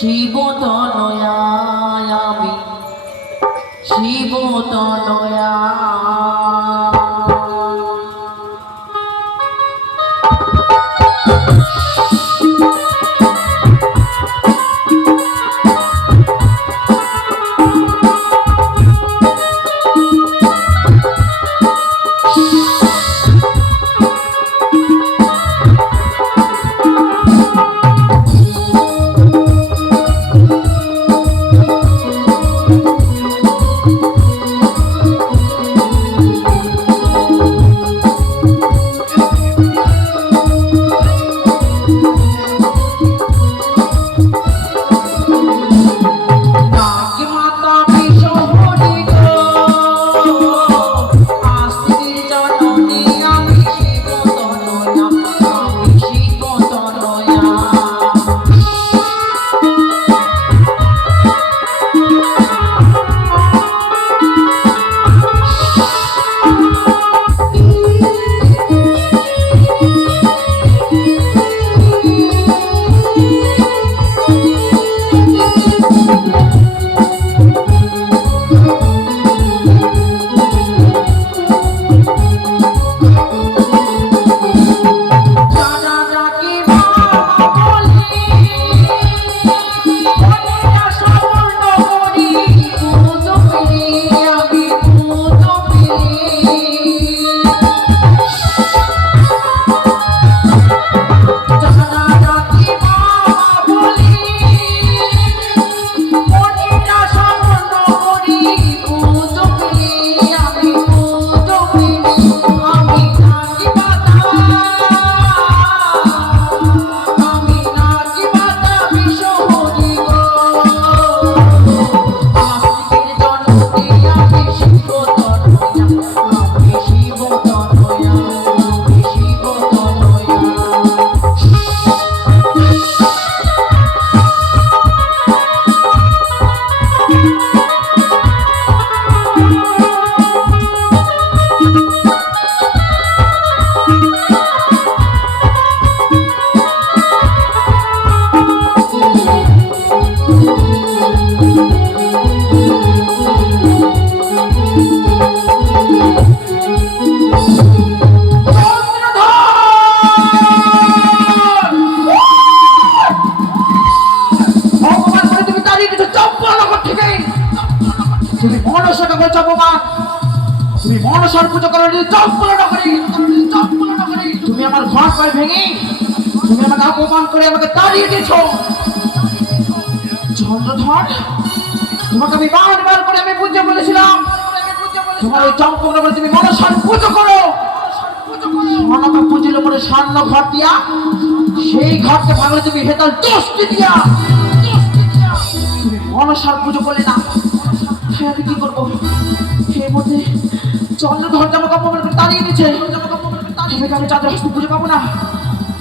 শিব তনয়া আমি শিব তনয়া তুমি আমার ঘর পায়ে ভেঙে তুমি আমাকে অপমান করে আমাকে তাড়িয়ে দিয়েছ। চন্দ্রধর, তোমাকে আমি বারবার করে আমি বুঝে বলেছিলাম তোমার ওই চম্পকনগরে তুমি মনসার পুজো করো। মনকা পুজোর উপরে স্বর্ণ ঘর দিয়া সেই ঘরকে ভাঙলে তুমি হেতাল দোষটি দিয়া তুমি মনসার পুজো করলে না। আমি কি করবো? এর মধ্যে চন্দ্রধর আমাকে অপমান করে তাড়িয়ে দিচ্ছে। আমি চাঁদের হাসতে পুজো পাবো না।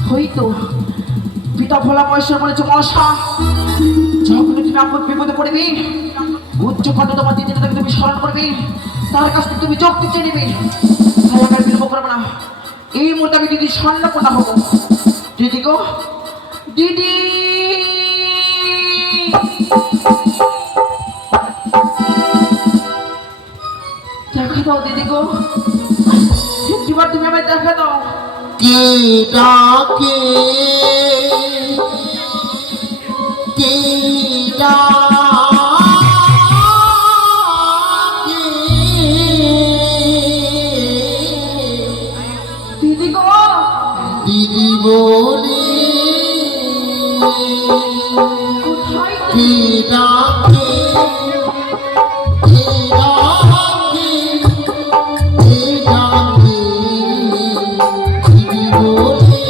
হয়তো পিতা ভোলা মহেশ্বর বলেছে, মনসা যখন তুমি আপদ বিপদে পড়বি উচ্চ খন্ড তোমার দিদিটাকে তুমি স্মরণ করবে, তার কাছ থেকে তুমি যুক্তি চেয়ে নেবে। তাই আমি বিলম্ব করবো না। এই মুহূর্তে আমি দিদির স্বর্ণপূর্ণা হবো। দিদি গো, দিদি দেখা দাও। দিদি গো, একবার তুমি আমায় দেখা দাও। কে ডাকে কে ডাকে দিদি গো, দিদি বলে কোথায় কে ডাকে কে ডাকে কে ডাকে দিদি বলে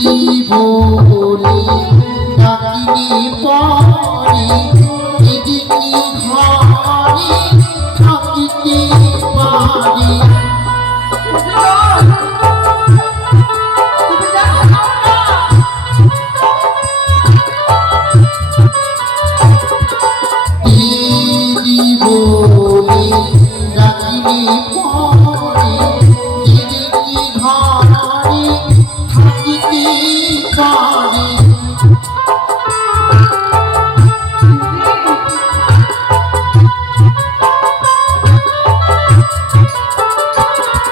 কে বলে ডাকিনি পরে দিদি দিদি বলে ডাকিলে পরে দিদি কি ঘরে থাকিতে পারে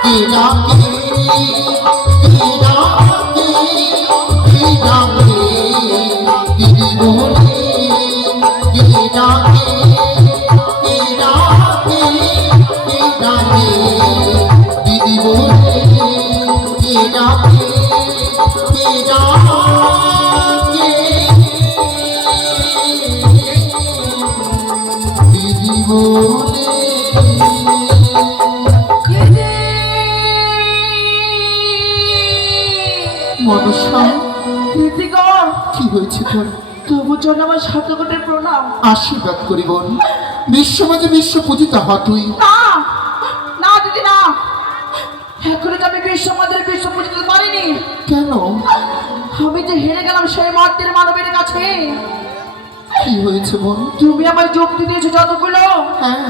কে ডাকে কে ডাকে কে ডাকে দিদি বলে কে ডাকে কে ডাকে কে ডাকে দিদি বলে কে ডাকে কে ডাকে দিদি বলে মনসা দিদি গো, কি হয়েছে তোর? তবু জন্য আমার শতকোটি প্রণাম। আশীর্বাদ করি বোন, বিশ্বমাঝে বিশ্ব পূজিতা হ তুই। না না দিদি না, এখনো তো আমি বিশ্ব পুজো দিতে পারিনি। কেন? আমি যে হেরে গেলাম সেই মাতৃর মানবের কাছে। কি হয়েছে বোন? তুমি আমায় যুক্তি দিয়েছো যতগুলো, হ্যাঁ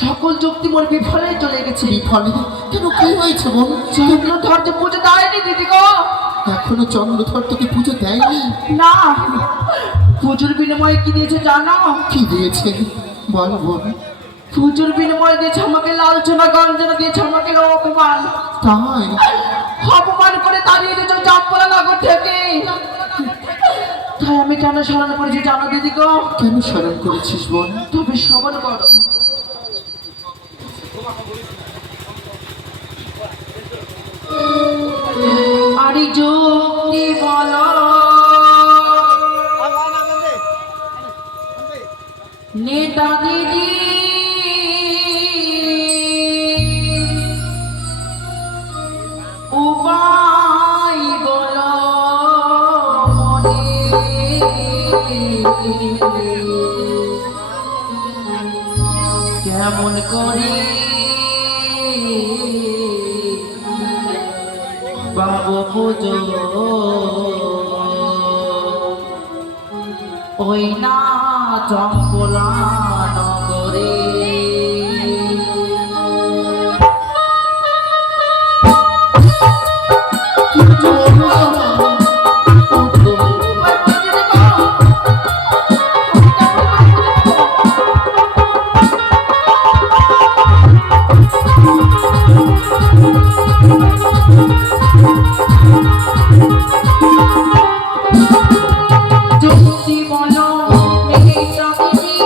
সকল যুক্তি মোর বিফলে চলে গেছে। বিফলে? কেন কি হয়েছে বোন? চন্দ্রধর যে পুজো দেয়নি দিদি গো। এখনো চন্দ্রধর তোকে পুজো দেয়নি? না, পুজোর বিনিময়ে কি দিয়েছে জানো? কি দিয়েছে বল বোন। পুজোর বিনিময়ে দিয়েছে আমাকে লালচনা গঞ্জনা, দিয়েছে আমাকে অপমান। তাই? অপমান করে তাড়িয়ে দিয়েছে চাম্পলা নগর থেকে। তাই আমি কেন স্মরণ করেছি জানো দিদি গো? কেন স্মরণ করেছিস বোন? তবে শ্রবণ করো। আরে যুক্তি বলো নেতা দিদি, উপায় বলো কেমন করে বাবু পুজো ওই না চম্পলা নগরে। যুক্তি বলো নেতা দিদি,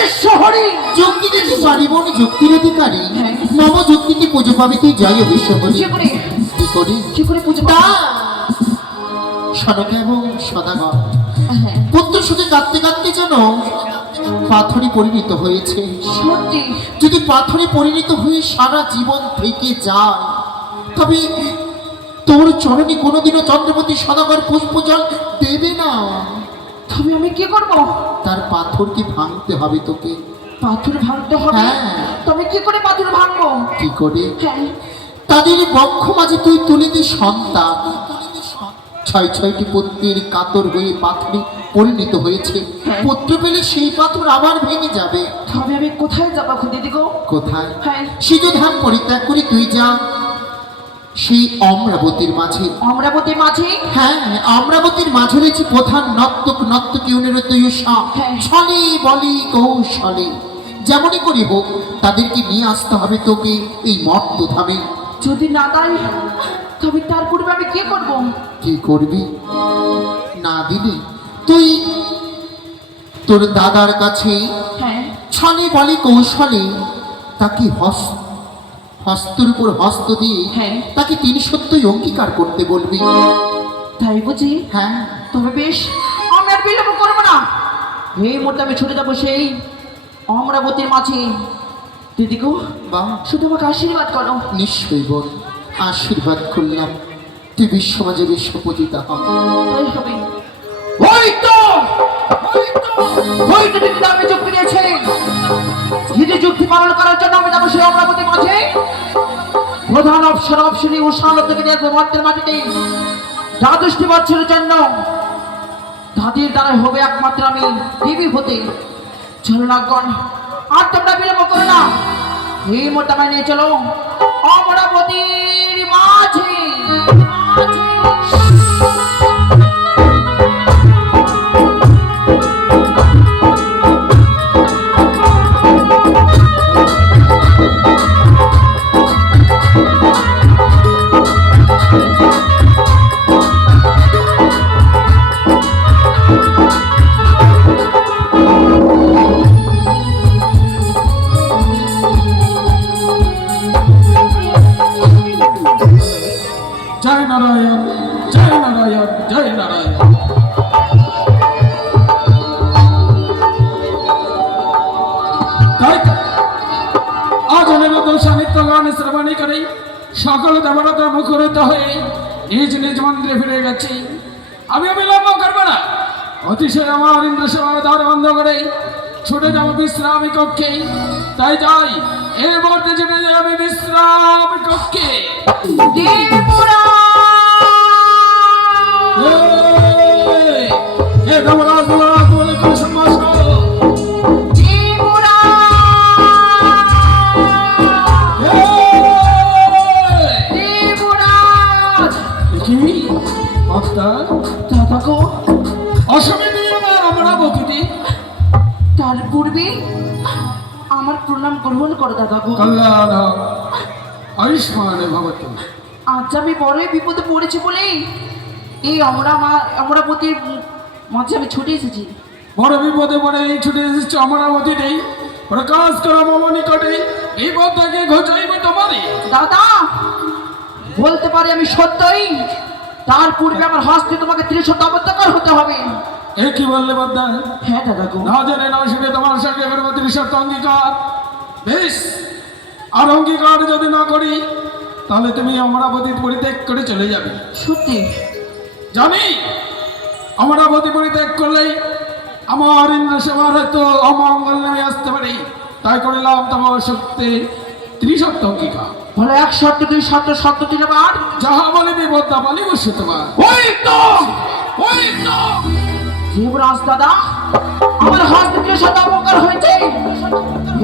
বিশ্ব হরি। যুক্তি দিতে পারিব না যুক্তির অধিকারী। হ্যাঁ। মম যুক্তিকে পুজো পাবে তুই যাই বিশ্বহরি। কি করে কি করি কি করে পুজো তা পাবো? সনকা এবং সদাগর হ্যাঁ, পুত্র সুখে কাঁদতে কাঁদতে যেন পাথরে পরিণত হয়েছে। সত্যি যদি পাথরে পরিণত হয়ে সারা জীবন থেকে যায়, তবে তোর চরণে কোনোদিনও চন্দ্রমতী সদাগর পুষ্পজল দেবে না। তবে আমি কি করব? তার পাথরকে ভাঙতে হবে তোকে। পাথর ভাঙতে হবে? হ্যাঁ। তবে কি করে পাথর ভাঙবো? কি করে? হ্যাঁ, তাদের বক্ষ মাঝে তুই তুলে দি সন্তান। ছয় ছয়টি পুত্রের কাতর হয়ে পাথরে পরিণত হয়েছে। হ্যাঁ। পুত্র পেলে সেই পাথর আবার ভেঙে যাবে। তবে আমি কোথায় যাবো এখন দিদি গো? কোথায়? হ্যাঁ, সিজধাম পরিত্যাগ করে তুই যা সেই অমরাবতীর মাঝে। অমরাবতী মাঝে? হ্যাঁ, অমরাবতীর মাঝে রয়েছে প্রধান নর্তক নর্তকী অনুরোধ হ্যাঁ। ছলে বলি কৌশলে যেমনই করি হোক তাদেরকে নিয়ে আসতে হবে তোকে এই মর্ত ধামে। যদি না দেয় তবে তার পূর্বে আমি কি করব? কি করবি? না দিলে তুই তোর দাদার কাছে হ্যাঁ, ছলে বলি কৌশলে তাকে হস্তের উপর হস্ত দিয়ে হ্যাঁ। তাকে তিনি সত্যই অঙ্গীকার করতে বলবি। তাই বুঝি? হ্যাঁ, তবে বেশ, আমি আর বিলম্ব করবো না। এই মুহূর্তে আমি ছুটে যাবো সেই অমরাবতীর মাঝে। দিদি গো, বা শুধু আমাকে আশীর্বাদ করো। নিশ্চয়ই বল, আশীর্বাদ করলাম তুই বিশ্বমাজে বিশ্ব পূজিতা হ। তাই হবে। ওই তো দিদি আমি যুক্তি দিয়েছে। দিদি যুক্তি পালন করার জন্য আমি যাবো সেই অমরাবতীর মাঝে। প্রধান অপশনী উষালতাকে নিয়ে মর্তের মাটিতে দ্বাদশটি বছরের জন্য দাদির দ্বারা হবে একমাত্র আমি দেবী হতে। চলো নাগগণ, আর তোমরা বিলম্ব করো না। এই মোটামা নিয়ে চলো অমরাবতীর মাঝে। জয় নারায়ণ, জয় নারায়ণ, জয় নারায়ণ। তাই তো, আজ অনিরুদ্ধ সাহিত্য গান শ্রবণী করে সকল দেবতা মুখরিত হয়ে নিজ নিজ মন্দিরে ফিরে গেছি। আমি অবিলম্ব করবো না, অতিশয় আমার ইন্দ্র সেবা দ্বার বন্ধ করে ছুটে যাবো বিশ্রামী কক্ষে। তাই যাই, এই মুহূর্তে ছুটে যাবে বিশ্রাম কক্ষে। দেবপুরা এ দেবরাজ দেবরাজ বলে কোনো সম্ভাষ দেবপুরা দেবরাজ। কি মাস্টার দাদা গো, অসময়ে আমার অমরাবতীতে তার পূর্বে আমার প্রণাম গ্রহণ করো দাদা গো। কল্যাণ আয়ুষ্মান ভবতু। আজ আমি বড়ই বিপদে পড়েছি বলে এই অমরাবতীর মাঝে আমি ছুটে এসেছি। বড় বিপদে পড়ে এই ছুটে এসেছে অমরাবতীতেই প্রকাশ করো মম নিকটে বিপদ থেকে ঘোচাইবে তোমারই। দাদা বলতে পারি আমি সত্যই, তার পূর্বে আমার হস্তে তোমাকে ত্রিশত অবতার হতে হবে। এ কি বললে বদ্দা? হ্যাঁ দাদা গো। না জানে না শুনে তোমার সঙ্গে ত্রিশত অঙ্গীকার। বেশ, আর অঙ্গীকার যদি না করি তাহলে তুমি অমরাবতী পরিত্যাগ করে চলে যাবে। সত্যি জানি অমরাবতী পরিত্যাগ করলেই আমার ইন্দ্র সেবার হয়তো অমঙ্গল নেমে আসতে পারে। তাই করিলাম তোমার শক্তি ত্রিশত অঙ্গীকার। বলে 1 সত্য 2 সত্য সত্য 3 বার যাহা বলিবি বদ্দা বলিব সে তোমার। ওই তো দেবরাজ দাদা, আমার হস্তে ত্রিশত অবতার হয়েছে।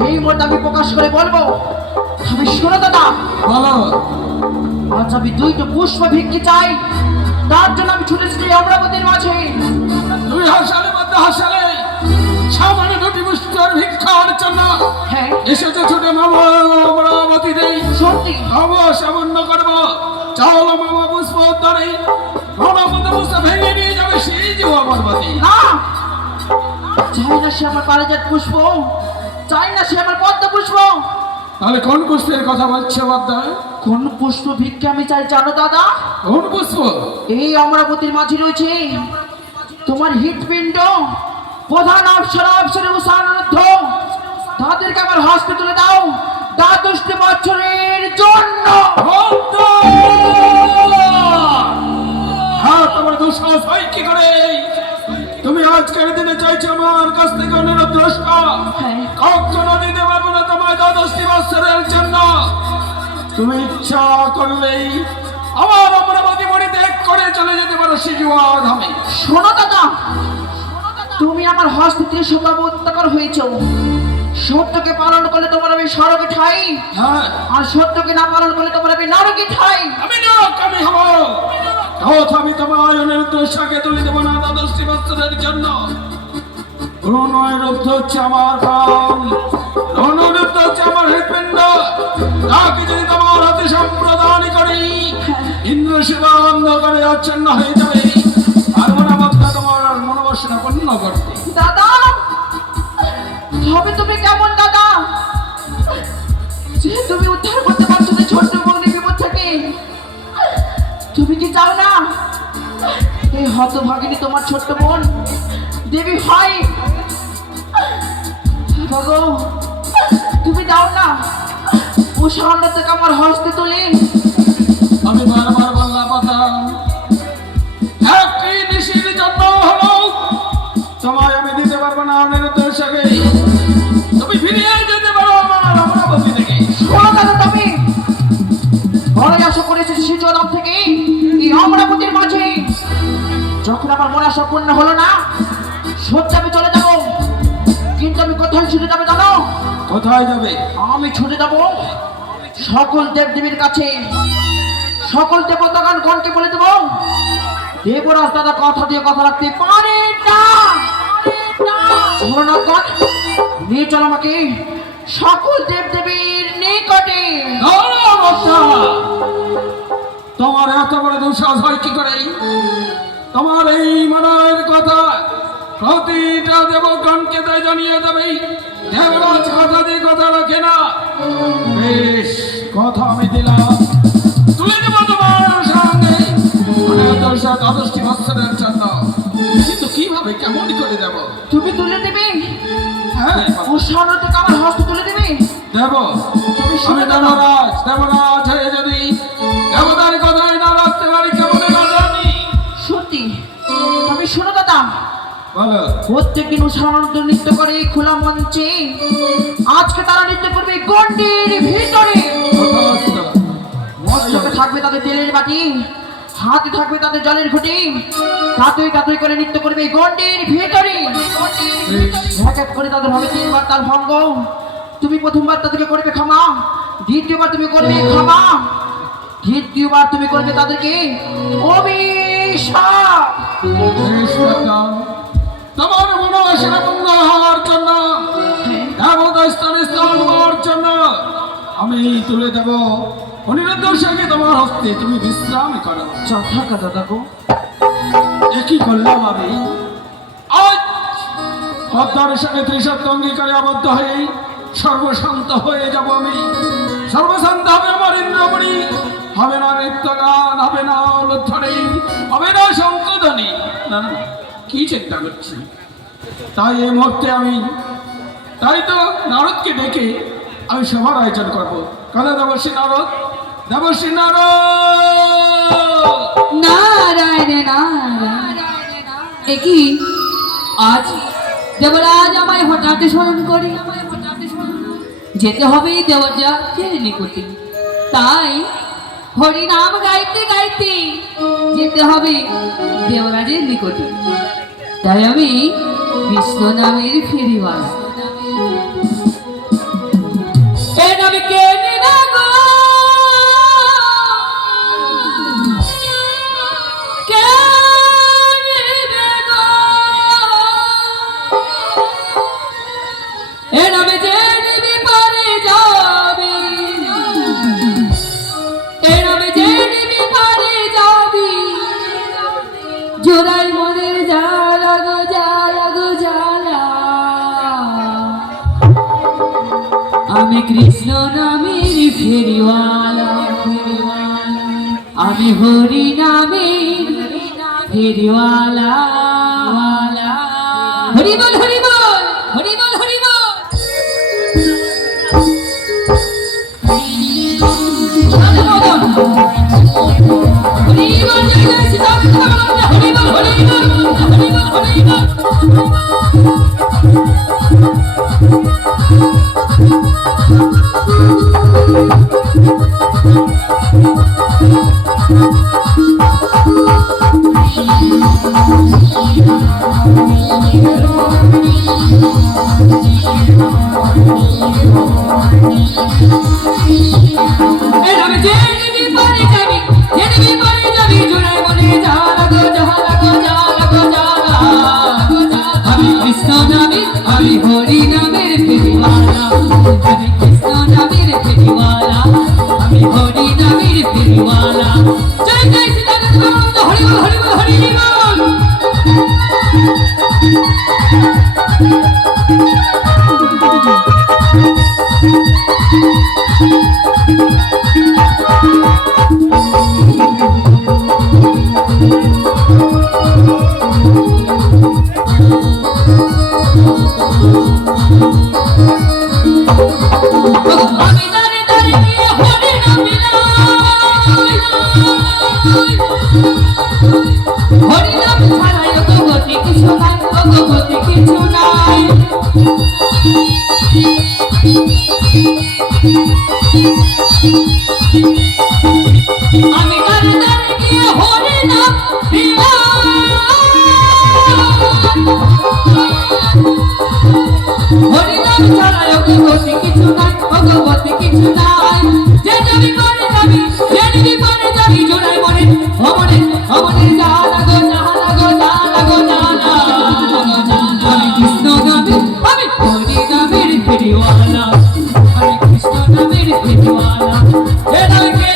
এই মুহূর্তে আমি প্রকাশ করে বলবো, আমি শোনো দাদা, বলো। আজ আমি 2টো পুষ্প ভিক্ষে চাই। তার জন্য আমি ছুটে এসেছি অমরাবতীর মাঝে। তুমি হাসালে মধ্যে হাসালে সামান্য 2টি পুষ্পের ভিক্ষার জন্য হ্যাঁ এসেছে ছুটে মামা অমরাবতী দেই। সত্যি সামান্য করবো চাওলা মামা পুষ্প ধরে ঘন পুষ্প ভেঙে নিয়ে যাবে সেই যে অমরাবতী। না, চাই না সে আমার পারিজাত পুষ্প, চাই না সে আমার পদ্ম পুষ্প। তাহলে কোন পুষ্পের কথা বলছো বাদ্দা? কোন পুষ্প ভিক্ষা আমি চাই জানো দাদা? কোন পুষ্প? এই অমরাবতীর মাঝে রয়েছে তোমার হৃৎপিণ্ড, প্রধান অপসরে উষানুদ্ধ, তাদেরকে আমার হসপিটালে দাও 12টি বছরের জন্য। হ্যাঁ, তোমার দুঃসাহস হয় কি করে? তুমি আজকের দিনে চাইছো আমার কাছ থেকে অনিরুদ্ধ কখনো দিতে পারবো না তোমার 12টি বছরের জন্য। তুমি ইচ্ছা করলেই আমার অমরাবতী বাড়ি ত্যাগ করে চলে যেতে পারো সিজুয়া ধামে। শোনো দাদা, তুমি আমার হসপিটালে সত্যাবত্যাকর হয়েছ। সত্যকে পালন করলে তোমার আমি স্বর্গে ঠাই, হ্যাঁ, আর সত্যকে না পালন করলে তোমার আমি নরকে ঠাই। আমি নরক আমি হব। তথা আমি তোমার অনিরুদ্ধ সাকে তুলে দেবো না 12টি বছরের জন্য। অনিরুদ্ধ হচ্ছে আমার প্রাণ, অনিরুদ্ধ হচ্ছে আমার হৃৎপিণ্ড। তাকে যদি তোমার হাতে সম্প্রদান করি, ইন্দ্র সেবা অন্ধকারে আচ্ছন্ন হয়ে যাবে। আর মনোবাসনা তোমার মনোবাসনা পূর্ণ করতে। দাদা, হবে তুমি কেমন দাদা, যে তুমি উদ্ধার করতে পারছো না ছোট্ট বোনের বিপদ থেকে? তুমি কি চাও না এই হতভাগিনী তোমার ছোট্ট বোন দেবী হয়? বাগো, তুমি দাও না ও সামনে থেকে আমার হস্তে তুলে। আমি বারবার বললাম বাদাম, একই নিশির জন্য হলো তোমায় আমি দিতে পারবো না অনিরুদ্ধ সাকে। তুমি ফিরিয়ে যেতে পারো আমার অমরাবতী থেকে। শোনো দাদা, তুমি বড়ই আশা করেছি শিশুদাম থেকে এই অমরাবতীর মাঝে। যখন আমার মনে আশা পূর্ণ হলো না, সত্যি আমি চলে যাবো। কিন্তু আমি কোথায় ছুটে যাবে জানো? কোথায় যাবে? আমি ছুটে যাব সকল দেবদেবীর কাছে, সকল দেবতাগণকে বলে দেবো দেবরাজ দাদা কথা দিয়ে কথা রাখতে পারে না। ভোলানাথগণ, নিয়ে চল আমাকে সকল দেবদেবীর নিকটে। তোমার এত বড় দুঃসাহস হয় কি করে? তোমার এই মনের কথা প্রতিটা দেবগণকে তাই জানিয়ে দেবে। দেবরাজ কথা দিয়ে কথা রাখে না। বেশ, কথা আমি দিলাম, তুলে দেবো তোমার সঙ্গে 12টি বছরের জন্য। কিন্তু কিভাবে, কেমন করে দেব? তুমি তুলে দেবে? হ্যাঁ, ও সামনে থেকে আমার হস্ত তুলে দেবে? দেব। আমি দেবরাজ হয়ে যদি দেবতার কথাই না রাখতে পারি, কেমন না জানি। সত্যি? আমি শোনো দাদা, বলো। প্রত্যেকদিন উষানন্দ নৃত্য করে এই খোলা মঞ্চে, আজকে তারা নৃত্য করবে গন্ডির ভিতরে। মস্তকে থাকবে তাদের তেলের বাটি, হাতে থাকবে তাদের জলের ঘুটি, কাতুই কাতুই করে নৃত্য করবে এই গন্ডির ভিতরে। এক এক করে তাদের হবে 3বার তার ভঙ্গ। তুমি প্রথমবার তাদেরকে করবে ক্ষমা, দ্বিতীয়বার তুমি করবে ক্ষমা, তৃতীয়বার তুমি করবে তাদেরকে অভিশাপ। তোমার মনোবাসনা পূর্ণ হওয়ার জন্য, দেবতা স্থানে স্থান হওয়ার জন্য আমি তুলে দেব অনিরুদ্ধ সাকে তোমার হস্তে। তুমি বিশ্রাম করো। যথাকা দাদা গো। একই করলাম আমি। আজ পদ্মার সঙ্গে ত্রিশত্ব অঙ্গীকারে আবদ্ধ হয়ে সর্বশান্ত হয়ে যাব আমি। সর্বশান্ত হবে আমার ইন্দ্রমণি, হবে না নৃত্যগান, হবে না অলধ্বনি, হবে না শঙ্কধ্বনি। না না, কি চিন্তা করছি? তাই এই মুহূর্তে তাই তো নারদকে ডেকে আমি সভার আয়োজন করবো। কালে দেবশ্রী নারদ, দেবশ্রী নারদ। নারায়ণ নারায়ণ। একই আজ দেবরাজ আমায় হঠাৎ স্মরণ করে যেতে হবে দেবরাজের নিকটে। তাই হরিনাম গাইতে গাইতে যেতে হবে দেবরাজের নিকটে। তাই আমি কৃষ্ণ নামের ফিরিবাস এ নামে কে নিনা গো, কে নিবে গো, এ নামে যে নিবি পারে যাবি, এ নামে যে নিবি পারে যাবি, জোড়াই মনের জ্বালা গো জ্বালা গো জ্বালা। আমি হরি নামে ফেরিওয়ালা হরি বল হরি বল হরি বল হরি বল হরি বল জয় জয় সীতারাম হরি বল হরি বল হরি বল হরি বল আমি জেনে পারে যাবি জোড়ায় মনে জালা গো জালা গো জালা গো জালা আমি কৃষ্ণ নামে আমি হরি নামের ফেরিওয়ালা আমি কৃষ্ণ নামের ফেরিওয়ালা আমি হরি নামের ফেরিওয়ালা জয় জয় সীতারাম হরি বল হরি বল হরি বল আমি দাঁড়ে দাঁড়িয়ে হরি নাম হরি নাম ছাড়াই গতি কিছু নাই গতি কিছু নাই আমি দাঁড়ে দাঁড়িয়ে হরি নাম হরি নাম ছাড়াই গতি কিছু নাই ভগবতী কিছু নাই যে যাবি করে যাবি জোড়ায় মনে অমনে অমনে জালা গো জালা গো জালা গো জালা আমি কৃষ্ণ নামে আমি হরি নামের ফেরিওয়ালা আমি কৃষ্ণ নামের ফেরিওয়ালা যে নামে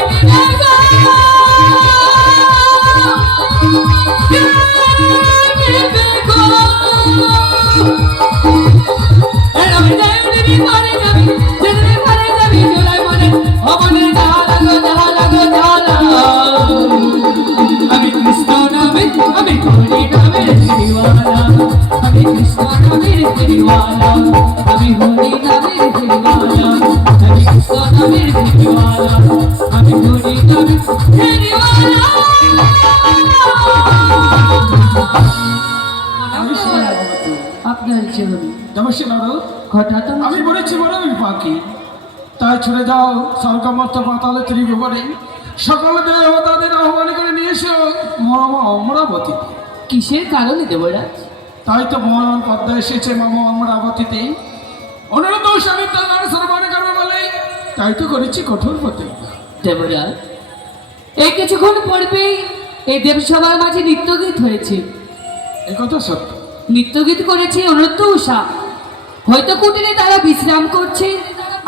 আমি কৃষ্ণ নামে আমি হরি নামের ফেরিওয়ালা আমি কৃষ্ণ নামের ফেরিওয়ালা আমি হরি নামের ফেরিওয়ালা আমি কৃষ্ণ নামের ফেরিওয়ালা আমি হরি নামের ফেরিওয়ালা আপনার জীবনে নমস্কার নারদ হঠাৎ আমি বলেছি বড় পাখি তাই ছুড়ে যাও স্বর্গমস্ত পাতালে ত্রিভুবনে সকল দেবতাদের আহ্বান করে নিয়ে এসো মহামা অমরাবতী কিসের কারণে দেবরাজ তাই তো মহান পদ্মা এসেছে মামা অমরাবতীতে অনুরোধ স্বামী তার সর্বানে করবে বলে তাই তো করেছি কঠোর প্রতিজ্ঞা দেবরাজ এই কিছুক্ষণ পূর্বেই এই দেবসভার মাঝে নৃত্যগীত হয়েছে এ কথা সত্য নৃত্যগীত করেছে অনুরোধ উষা হয়তো কুটিরে তারা বিশ্রাম করছে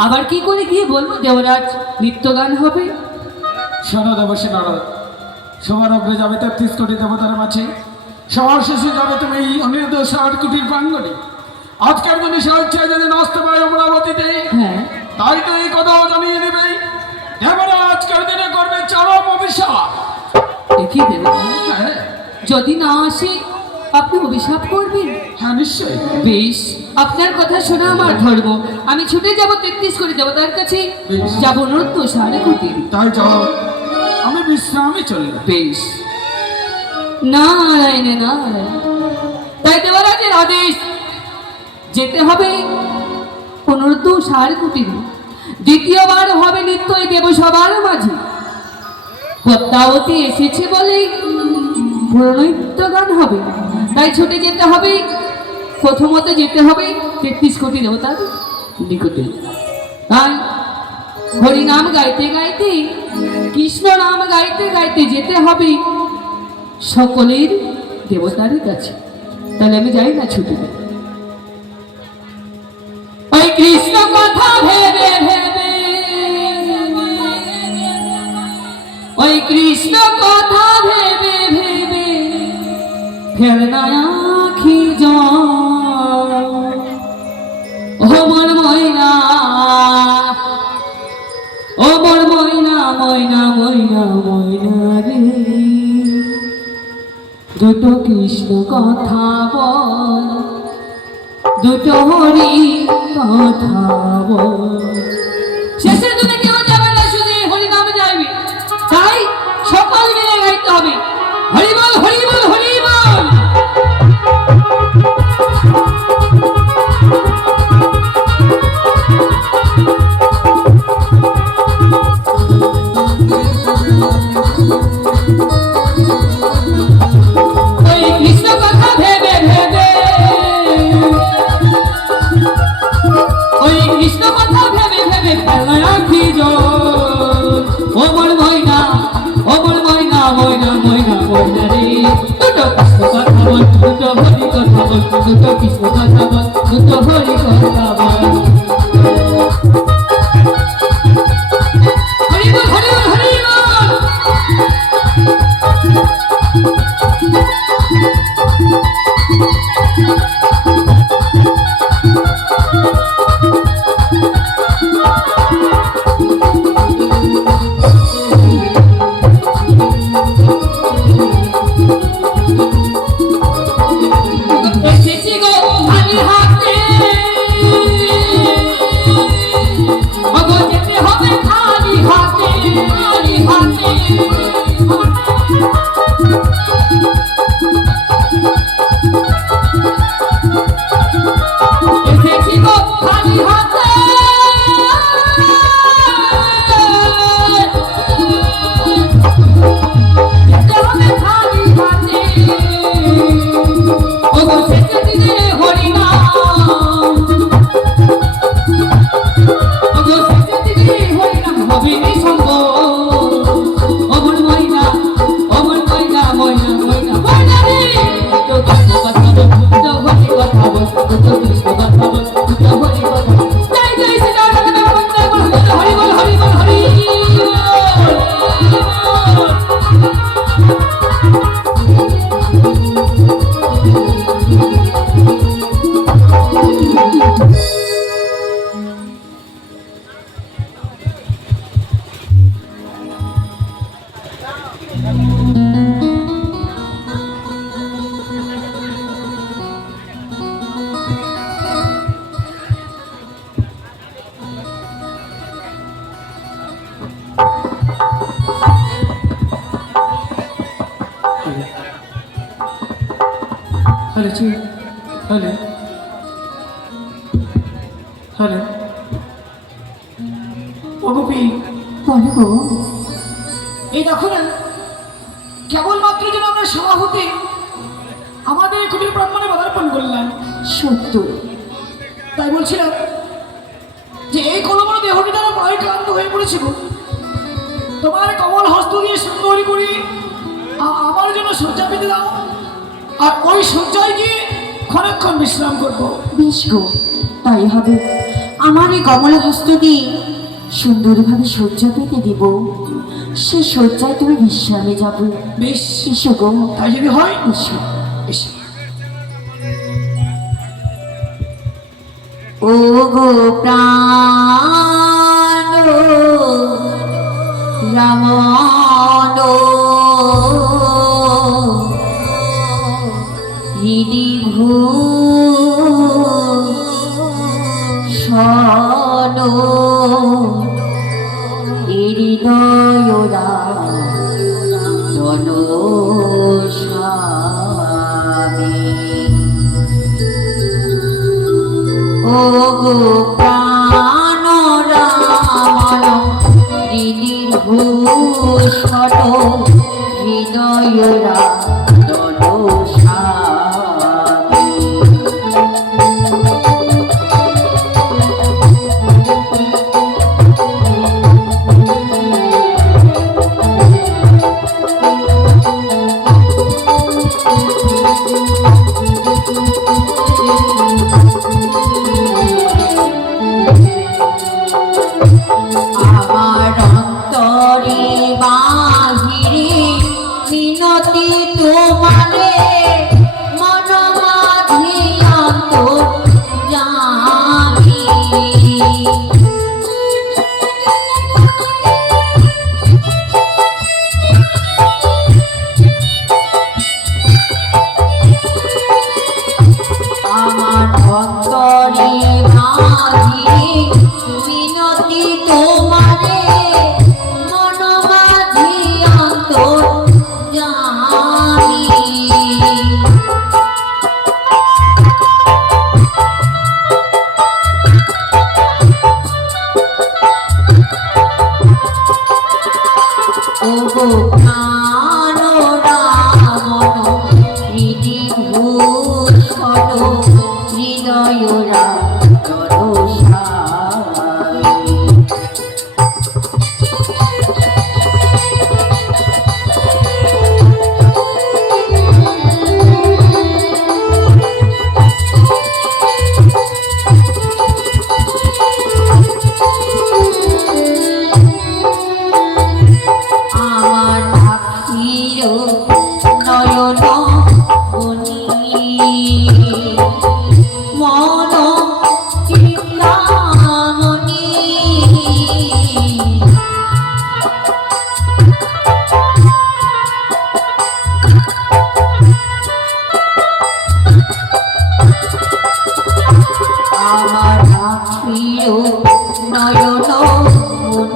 আবার কি করে গিয়ে বলবো দেবরাজ নৃত্যগান হবে শোনো দেবসী নারদ সবার অগ্রে যাবে ৩৩ কোটি দেবতার মাঝে সবার শেষে যাবে তুমি এই অনিরুদ্ধ ৬০ কোটির প্রাঙ্গণে আজকের দিনে স্বেচ্ছায় যদি নষ্ট পায় অমরাবতীতে হ্যাঁ তাই তো এই কথাও জানিয়ে দেবে দেবরা আজকের দিনে করবে চরম অভিশাপ দেখি দেবরাজ হ্যাঁ যদি না আসে আপনি অভিশাপ করবেন হ্যাঁ নিশ্চয়ই বেশ আপনার কথা শোনা আমার ধর্ম আমি ছুটে যাব ৩৩ কোটি দেবতার কাছে বেশ। যাব অনুরোধ সাড়ে কুটির তাই যাও আমি বিশ্রামে চলে যাব বেশ নারায়ণ নারায়ণ তাই দেবরাজের আদেশ যেতে হবে অনুরোধ সাড়ে কুটির দ্বিতীয়বার হবে নিত্য এই দেবসভার মাঝে পদ্মাবতী এসেছে বলেই প্রণৈত্য গান হবে তাই ছুটে যেতে হবে প্রথমত যেতে হবে ৩৩ কোটি দেবতার নিকটে তাই হরি নাম গাইতে গাইতে কৃষ্ণ নাম গাইতে গাইতে যেতে হবে সকলের দেবতার কাছে তাহলে আমি যাই না ছুটে ওই কৃষ্ণ কথা ভেবে ভেবে ওই কৃষ্ণ কথা ভেবে ভেবে ফেলনা আখি জল ও মোর ময়না ও মোর ময়না ময়না ময়না ময়না রে দুটো কৃষ্ণ কথা বল, দুটো হরি কথা বল। শেষের দিনে কেউ যাবে না, শুধু এই হরি নাম যাইবে। তাই সকল মিলে গাইতে হবে হরি বল হরি বল হরি বল। ওই কৃষ্ণ কথা ভেবে ভেবে, ওই কৃষ্ণ কথা ভেবে ভেবে ফেলো আঁখি জল। ও মোর ময়না, ও মোর ময়না, ময়না ময়না ময়না রে। দুটো কৃষ্ণ কথা বল, দুটো হরি কথা বল, দুটো কৃষ্ণ কথা বল, দুটো হরি কথা বল। হরি বল হরি বল হরি বল। এসেছি গো খালি হাতে, ওগো যেতে হবে খালি হাতে, খালি হাতে। এসেছি গো খালি হাতে, যেতে হবে খালি হাতে। ওগো শেষে দিনে হরি নাম, ওগো শেষে দিনে হরি নাম হবে নিঃসঙ্গ। অমর ময়না, অমর ময়না, ময়না ময়না ময়না রে। দুটো কৃষ্ণ কথা বল, দুটো হরি কথা বল, দুটো কৃষ্ণ কথা বল, দুটো হরি কথা বল। জয় জয় শ্রী রাম হরি বল হরি বল হরি বল। হ্যালো জি, হ্যালো হ্যালো। ও গোপী, বলো গো। এই দেখো না, কেবলমাত্র যেন আমরা সভা হতে আমাদের কুটির ব্রাহ্মণে পদার্পণ করলাম। সত্য তাই বলছিলাম যে এই কলমর দেহটি দ্বারা প্রায় ক্লান্ত হয়ে পড়েছিল। তোমার কমল হস্ত দিয়ে সুন্দর করে আমার জন্য শয্যা পেতে দাও, আর ওই শয্যায় গিয়ে ক্ষণক্ষণ বিশ্রাম করবো। বেশ গো, তাই হবে। আমার এই কমল হস্ত দিয়ে সুন্দরভাবে শয্যা পেতে দিব, সে শয্যায় তুমি বিশ্রামে যাবে। বেশ, এসো গো, তাই যদি হয় এসো। এসে ও গো প্রাণ রামন হৃদি ভূষণ হৃদয়রা জনস্বামী। ও গো প্রাণ রামন হৃদির ভূষণ হৃদয়রা জনস্বামী। আমার অন্তরে বাহিরে মিনতি তোমারে ওগো প্রাণ রাবণ হৃদি ভূষণ হৃদয় আমার আখির নয়ন মনি মন চিন্তামণি আমার আখির নয়ন মনি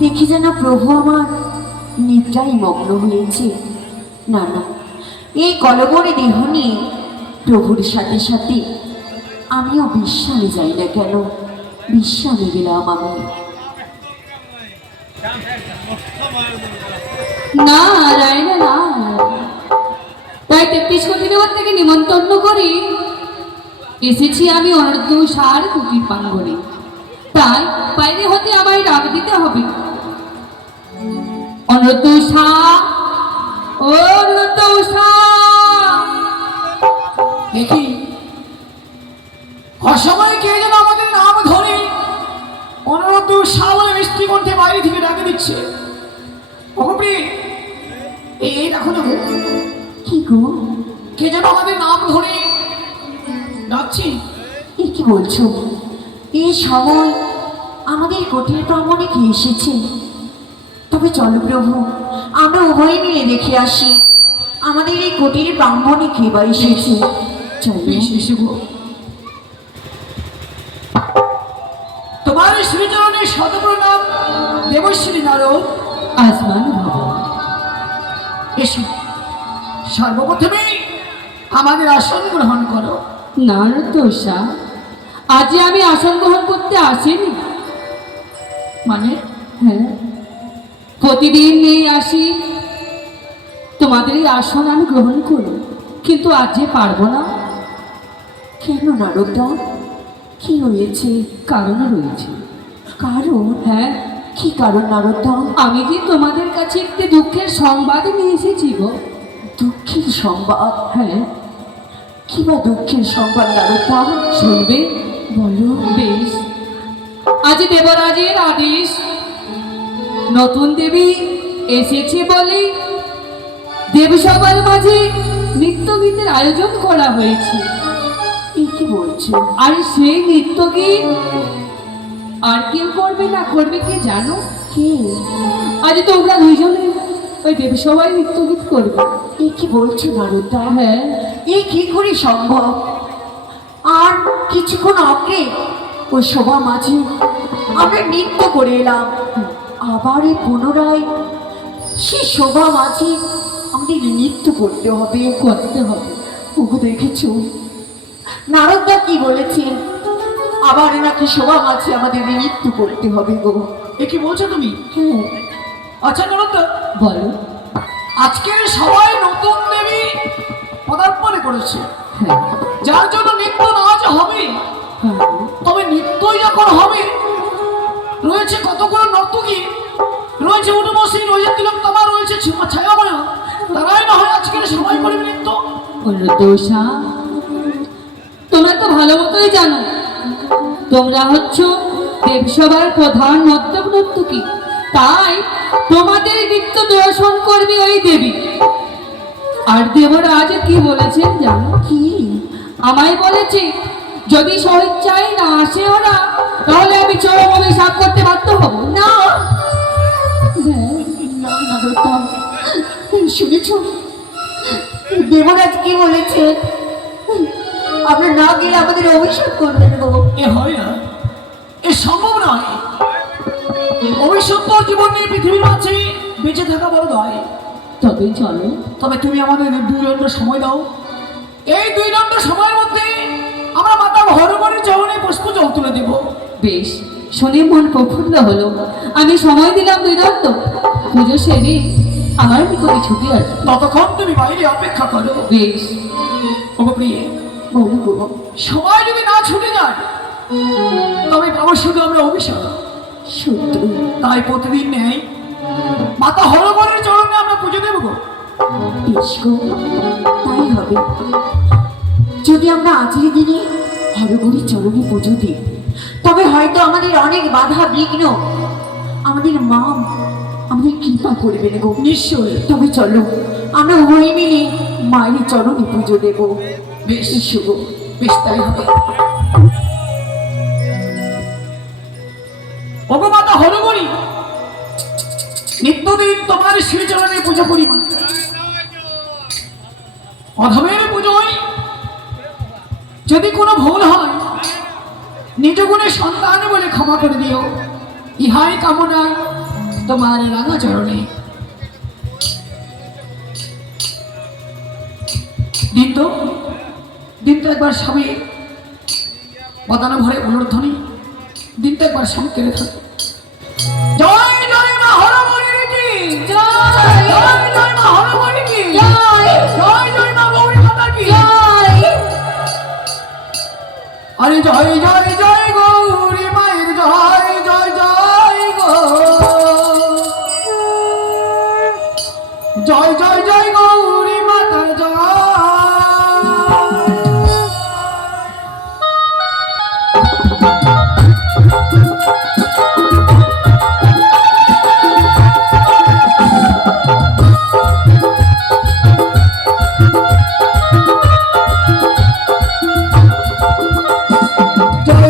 দেখি যেন প্রভু আমার নিদ্রায় মগ্ন হয়েছে। না না, এই কলবরে দেহ নিয়ে প্রভুর সাথে সাথে আমিও বিশ্রামে যাই না কেন? বিশ্রামে গেলাম আমি। নারায়ণ নারায়ণ। তাই 33 কোটি দেবতা থেকে নিমন্ত্রণ করি এসেছি আমি অনর্দুষার কুটির প্রাঙ্গণে। তাই বাইরে হতে আমায় ডাক দিতে হবে। অনর্দুষা, ও অনর্দুষা। দেখি অসময়ে কে যেন আমাদের নাম ধরে অনুরোধ সাবলে মিষ্টি কণ্ঠে বাইরে থেকে ডাকে দিচ্ছে। অপপ্রি, এই দেখো না, কি গো, কে যেন আমাদের নাম ধরে ডাকছে। এ কি বলছো? এই সময় আমাদের কুটির প্রাঙ্গণে কি এসেছে? তবে চলো প্রভু, আমরা উভয়ে মিলে দেখে আসি আমাদের এই কুটির প্রাঙ্গণে কে বা এসেছে। চলো। তোমার শ্রীচরণের শতপ্রণাম দেবশ্রী নারদ। আসমান ভবন। এসো, সর্বপ্রথমে আমাদের আসন গ্রহণ করো। নারদোষা, আজ আমি আসন গ্রহণ করতে আসিনি। মানে? হ্যাঁ, প্রতিদিন নিয়ে আসি তোমাদের এই আসন আমি গ্রহণ করি, কিন্তু আজ যে পারবো না। কেন নারদা, কি হয়েছে? কারণ রয়েছে। কারণ? হ্যাঁ, কি কারণ নারদা? আমি যে তোমাদের কাছে একটি দুঃখের সংবাদ নিয়ে এসেছি গো। দুঃখের সংবাদ? হ্যাঁ। কি বা দুঃখের সংবাদ নারদা? শুনবে? বলো। বেশ, আজ দেবরাজের আদেশ, নতুন দেবী এসেছে বলে দেবসভার মাঝে নৃত্য গীতের আয়োজন করা হয়েছে। এ কি বলছো? আর সেই নৃত্য গীত আর কেউ করবে না করবে কে জানো? কে? আজ তোমরা দুইজনে ওই দেবসভায় নৃত্য গীত করবে। এ কি বলছো নারদা? হ্যাঁ, এ কি করে সম্ভব? আর কিছুক্ষণ আগে ওই শোভা মাঝে আমরা নৃত্য করে এলাম, আবার এই পুনরায় সে শোভা মাঝে আমাদের নৃত্য করতে হবে। করতে হবে। ওকে দেখেছো নারদা কি বলেছেন? আবার নাকি শোভা মাঝে আমাদের নৃত্য করতে হবে গো। এ কি বলছো তুমি? হ্যাঁ, আচ্ছা নরদ, বলো। আজকে সবাই নতুন দেবী পদার্পণে করেছে, হ্যাঁ, যার জন্য নৃত্য নাচ হবে। হ্যাঁ, তবে নৃত্যই যখন হবে, রয়েছে কতগুলো নর্তকী, রয়েছে উর্বশী, রয়েছে তিলোত্তমা, রয়েছে ছায়াময়া, তারাই না হয় আজকের সবাই করবে নৃত্য। অনুদোষা, তোমরা তো ভালো মতোই জানো তোমরা হচ্ছ দেবসভার প্রধান নর্তকী, তাই তোমাদের নৃত্য দর্শন করবে ওই দেবী। আর দেবরাজ কি বলেছেন জানো? কি? আমায় বলেছে যদি স্বেচ্ছায় না আসে ওরা, তাহলে আমি চরম অভিশাপ করতে বাধ্য হব। না না নারদা, শুনেছ দেবরাজ কি বলেছে? আমরা না গেলে আমাদের অভিশাপ করবেন গো। এ হয় না, এ সম্ভব নয়। অভিশপ্ত জীবন নিয়ে পৃথিবীর মাঝে বেঁচে থাকা বড় নয়। তবে চলো। তবে তুমি আমাদের 2 দণ্ড সময় দাও। এই 2 দণ্ড সময়ের মধ্যে আমরা মাতা ভৈরবীর চরণে পুষ্পজল তুলে দেব। বেশ, শুনে মন প্রফুল্ল হলো। আমি সময় দিলাম 2 দণ্ড, পুজো সেরে আমার নিকটে ছুটে আসবে। ততক্ষণ তুমি বাইরে অপেক্ষা করো। বেশ। ওগো প্রিয়ে, বলো গো। সময় যদি না ছুটে যায়, তবে পাবো শুধু আমরা অভিশাপ। শত্রু তাই প্রতিদিন নেই মাতা হরবরের চরণে আমরা পুজো দেব গো। বেশ গো, তাই হবে। যদি আমরা আজকের দিনে হরগরি চরণে পুজো দিই, তবে হয়তো আমাদের অনেক বাধা বিঘ্ন আমাদের মা আমাদের কৃপা করবেন গো। নিশ্চয়। তবে চলো আমরা উভয় মিলে মায়ের চরণে পুজো দেব। বেশ, এসো গো। বেশ তাই হবে। ওগো মাতা হরগরি, নিত্যদিন তোমার শ্রীচরণে পুজো করি মা। অধমের পুজোয় যদি কোনো ভুল হয়, নিজ গুণে সন্তান বলে ক্ষমা করে দিও। ইহাই কামনা তোমার রাঙা চরণে। দিন তো একবার স্বামী বদানো ভরে অনুর্ধ্বনি, দিন তো একবার স্বামী কেড়ে থাকে। জয় জয় মা হরমণি কি জয়, জয় জয় মা হরমণি কি জয়, জয় জয় মা গৌরী মাতা কি জয়। আরে জয় জয় জয় গৌরী মায়ের জয়, জয় জয় গো, জয় জয় জয় গৌরী মাতার জয়। জয়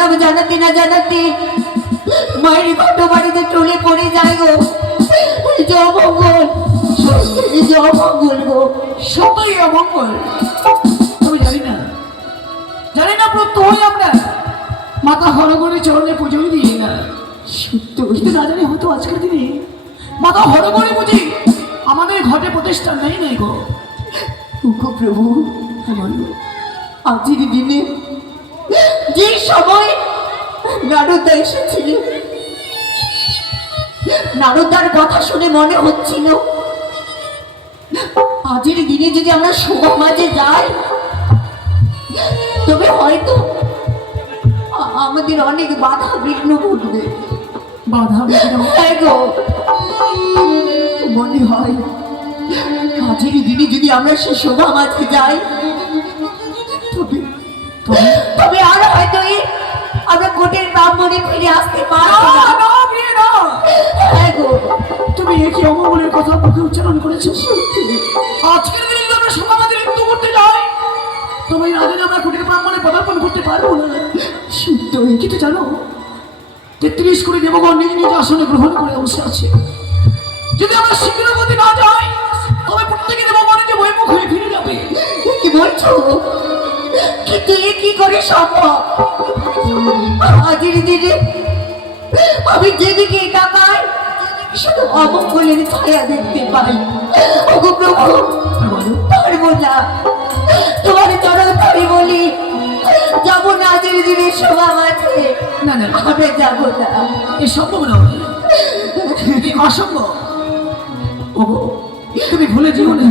প্রণাম জানাতে না জানাতে মায়ের ঘট বাড়িতে টলে পড়ে যায় গো। এই যে অমঙ্গল, এই যে অমঙ্গল গো, সত্যই অমঙ্গল। আমি জানি না প্রত্যহ আমরা মাথা হরগড়ে চরণে পুজোই দিই না, সত্য কিন্তু না জানি হয়তো আজকের দিনে মাথা হরগড়ে বুঝি আমাদের ঘটে প্রতিষ্ঠা নেই গো। গো প্রভু, আজকের দিনে যে সময় নারদা এসেছিল, নারদার কথা শুনে মনে হচ্ছিল আজকের দিনে যদি আমরা শোভা মাঝে যাই তবে হয়তো আমাদের অনেক বাধা বিঘ্ন ঘটবে। বাধা বিঘ্ন? হ্যাঁ গো, মনে হয় আজকের দিনে যদি আমরা সে শোভা মাঝে যাই তবে আর হয়তো আমরা কোটের ব্রাহ্মণে ফিরে আসতে পারবো না। হ্যাঁ গো, তুমি একই অমঙ্গলের কথা মুখে উচ্চারণ করেছো। আজকের দিনে যদি আমরা সমাজের মৃত্যু করতে যাই তবে এই রাজা আমরা কুটির ব্রাহ্মণে পদার্পণ করতে পারবো না। শুদ্ধ কিন্তু জানো 33 কোটি দেবগণ নিজ নিজ আসনে গ্রহণ করে বসে আছে। যদি আমরা শীঘ্র গতি না যাই তবে প্রত্যেকে দেবগণে যে বইমুখ হয়ে ফিরে যাবে। কি বলছো? কিন্তু এ কি করে সম্ভব? আজকের দিনে আমি যেদিকে তাকাই শুধু অমঙ্গলের ছায়া দেখতে পাই। ওগো প্রভু, পারবো না, তোমার চরণ ধরে বলি যাবো না আজকের দিনে শোভা মাঝে। না না, আমি যাবো না, এ সম্ভব নয়, এ অসম্ভব। ওগো, তুমি ভুলে যেও না,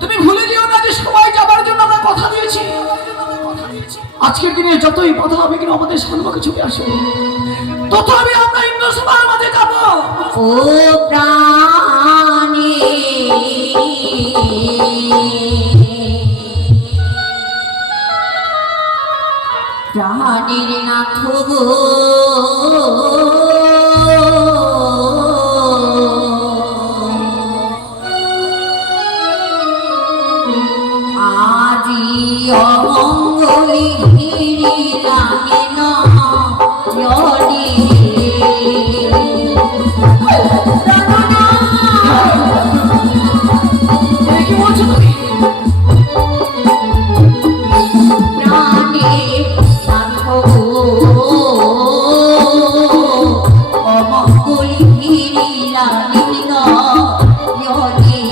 তুমি ভুলে যেও না যে সবাই যাবার জন্য আমরা কথা দিয়েছি। আজকের দিনে যতই বাধা হবে কিন্তু আমাদের সম্মুখে ছুটে আসে তত আমরা ইন্দ্রসভার মাঝে যাব। ও প্রাণী প্রাণীর নাথ গো, আজি অমঙ্গলি ঘিরিলামে নয়নে। কি বলছো তুমি? প্রাণে নাথ গো, অমঙ্গলি ঘিরিলামে নয়নে।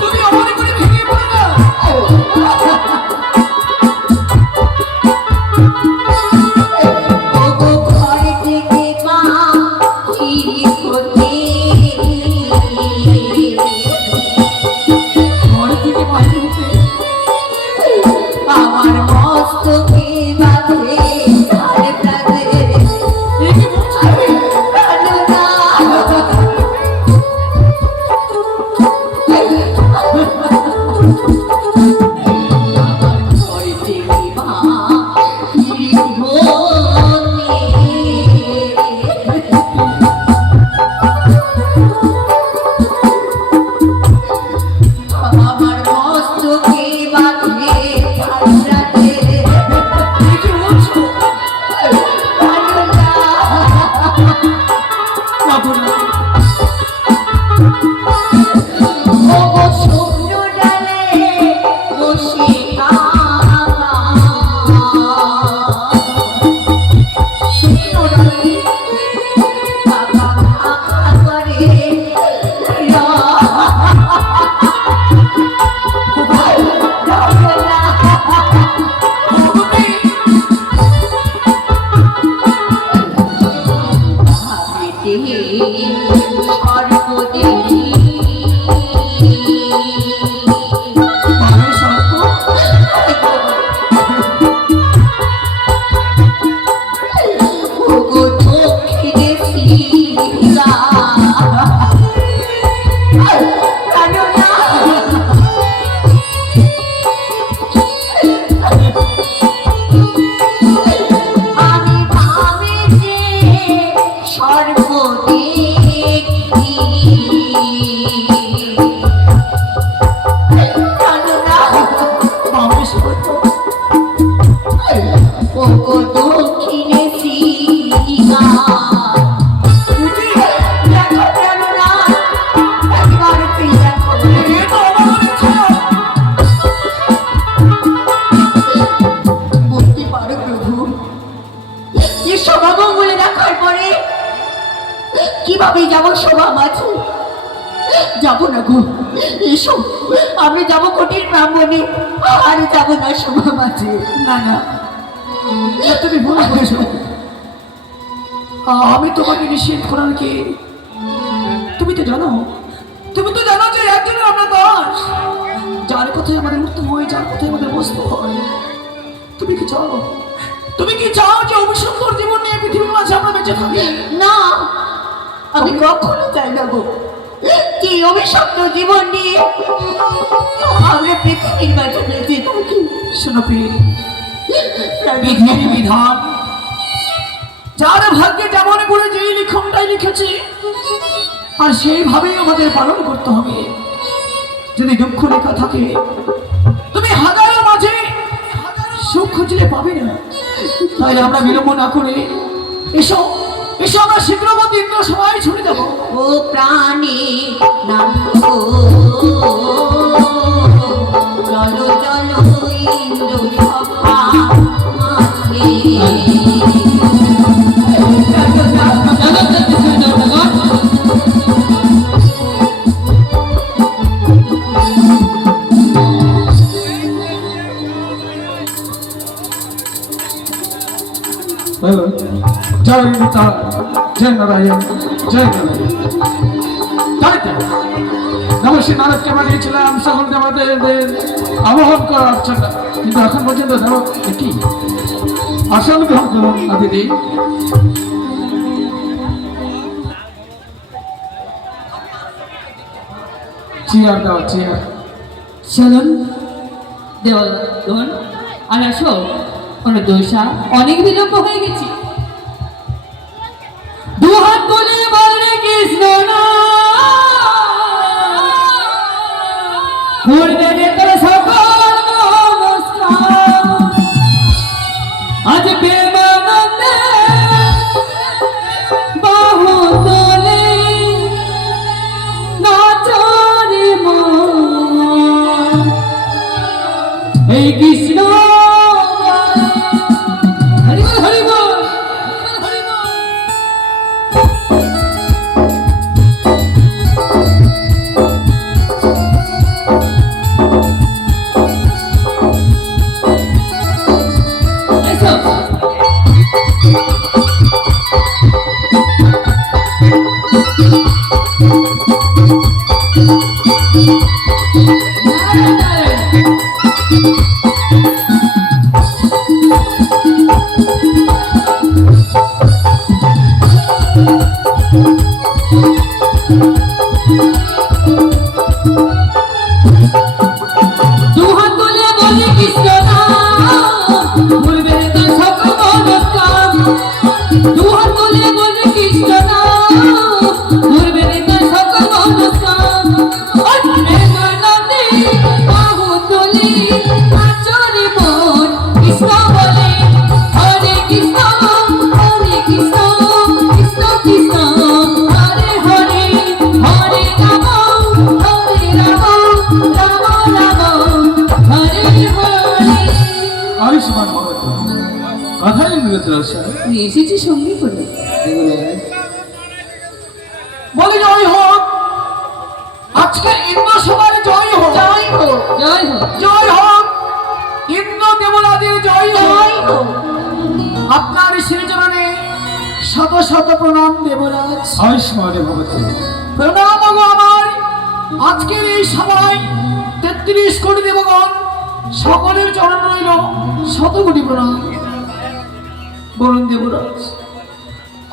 তুমি অমনি করে ভেঙে পড়ে না। ওগো ঘর থেকে পাখি হতে, ঘর থেকে বাইরে হতে আমার মস্তকে বাঁধে ধার প্রাতে কি বলছো তুমি? প্রাণনা। আমার ঘর থেকে পাখি হতে, আমার মস্তকে বাঁধে ধার প্রাতে কি বলছো? প্রাণনা। বাবু না, ওগো শুকনো ডালে বসে থাকা, শুকনো ডালে কাকা কাকা করে সর্বদেবী বাড়ির সর্প ওগো দক্ষিণে শিলা প্রাণনা। আমি ভাবে যে সর্ব দেখি কিভাবে যাবো শোভা মাঝে? যাবো না গো, এসো আমি যাবো কোটির ব্রাহ্মণে, আর যাবো না শোভা মাঝে। না না, এ তুমি ভুল করেছো। আমি তোমাকে নিষেধ করার কি? তুমি তো জানো যে একজনের আমরা দাস, যার কথায় আমাদের মুক্ত হয়, যার কথায় আমাদের বস্তু হয়। তুমি কি চাও যে অবিসুন্দর জীবন নিয়ে পৃথিবীর মাঝে আমরা বেঁচে থাকি? না, আমি কখনো চাই না গো কি অভিশপ্ত জীবন নিয়ে আমরা পৃথিবীর মাঝে বেঁচে থাকি। শোনো প্রিয়, বিধির বিধান যার ভাগ্যে যেমন করে যেই লিখনটাই লিখেছে, আর সেইভাবেই আমাদের পালন করতে হবে। যদি দুঃখ লেখা থাকে, তুমি হাজারো মাঝে সুখ খুঁজলে পাবে না। তাই আমরা বিলম্ব না করে এসো আমরা শীঘ্রবর্তী ইন্দ্র সবাই ছুটে যাবো। ও প্রাণী নাম গো, চলো চলো ইন্দ্র সভা মাঝে। জয় গীতা, জয় নারায়ণ, জয় নারায়ণ। তাই তো নমস্বী নারদকে বানিয়েছিলাম সকল দেবতাদের আবাহন করার জন্য, কিন্তু এখন পর্যন্ত দেব কি আসন গ্রহণ করুন না দিদি। চেয়ার দাও, চেয়ার। চলুন দেওয়ান, আর আসো কোনো দোষা, অনেক বিলম্ব হয়ে গেছি। দুহাত তুলে বলে কৃষ্ণ না করবে রে তোর সকল নমস্কার। আজ প্রেমানন্দে বাহু তোলে নাচরে মন, এই কৃষ্ণ হরি বল, হরি বল, হরি বল। দুহাত তুলে বলে কৃষ্ণ নাম করবে রে তোর সকল নমস্কার। দুহাত তুলে বলে কৃষ্ণ নাম করবে রে তোর সকল নমস্কার। আজ প্রেমানন্দে বাহু তুলে নাচরে মন, কৃষ্ণ বলে হরে কৃষ্ণ, হরে কৃষ্ণ, কৃষ্ণ কৃষ্ণ হরে হরে, হরে রাম, হরে রাম, রাম রাম হরে হরে। আয়ুষ্মান ভবত। কথাই নিরুদ্রশা। এসেছি সঙ্গে করে। বলে জয় হোক, আজকে ইন্দ্র সভার জয় হোক, জয় হোক, জয় হোক। জয় হোক, ইন্দ্র দেবরাজের জয় জয় হোক। হোক। আপনার শ্রীচরণে শত শত প্রণাম দেবরাজ। আয়ুষ্মান ভবত। প্রণাম গো আমার। আজকের এই সভায় 33 কোটি দেবগণ সকলের চরণ রইল শত কোটি প্রণাম। বলুন দেবরাজ,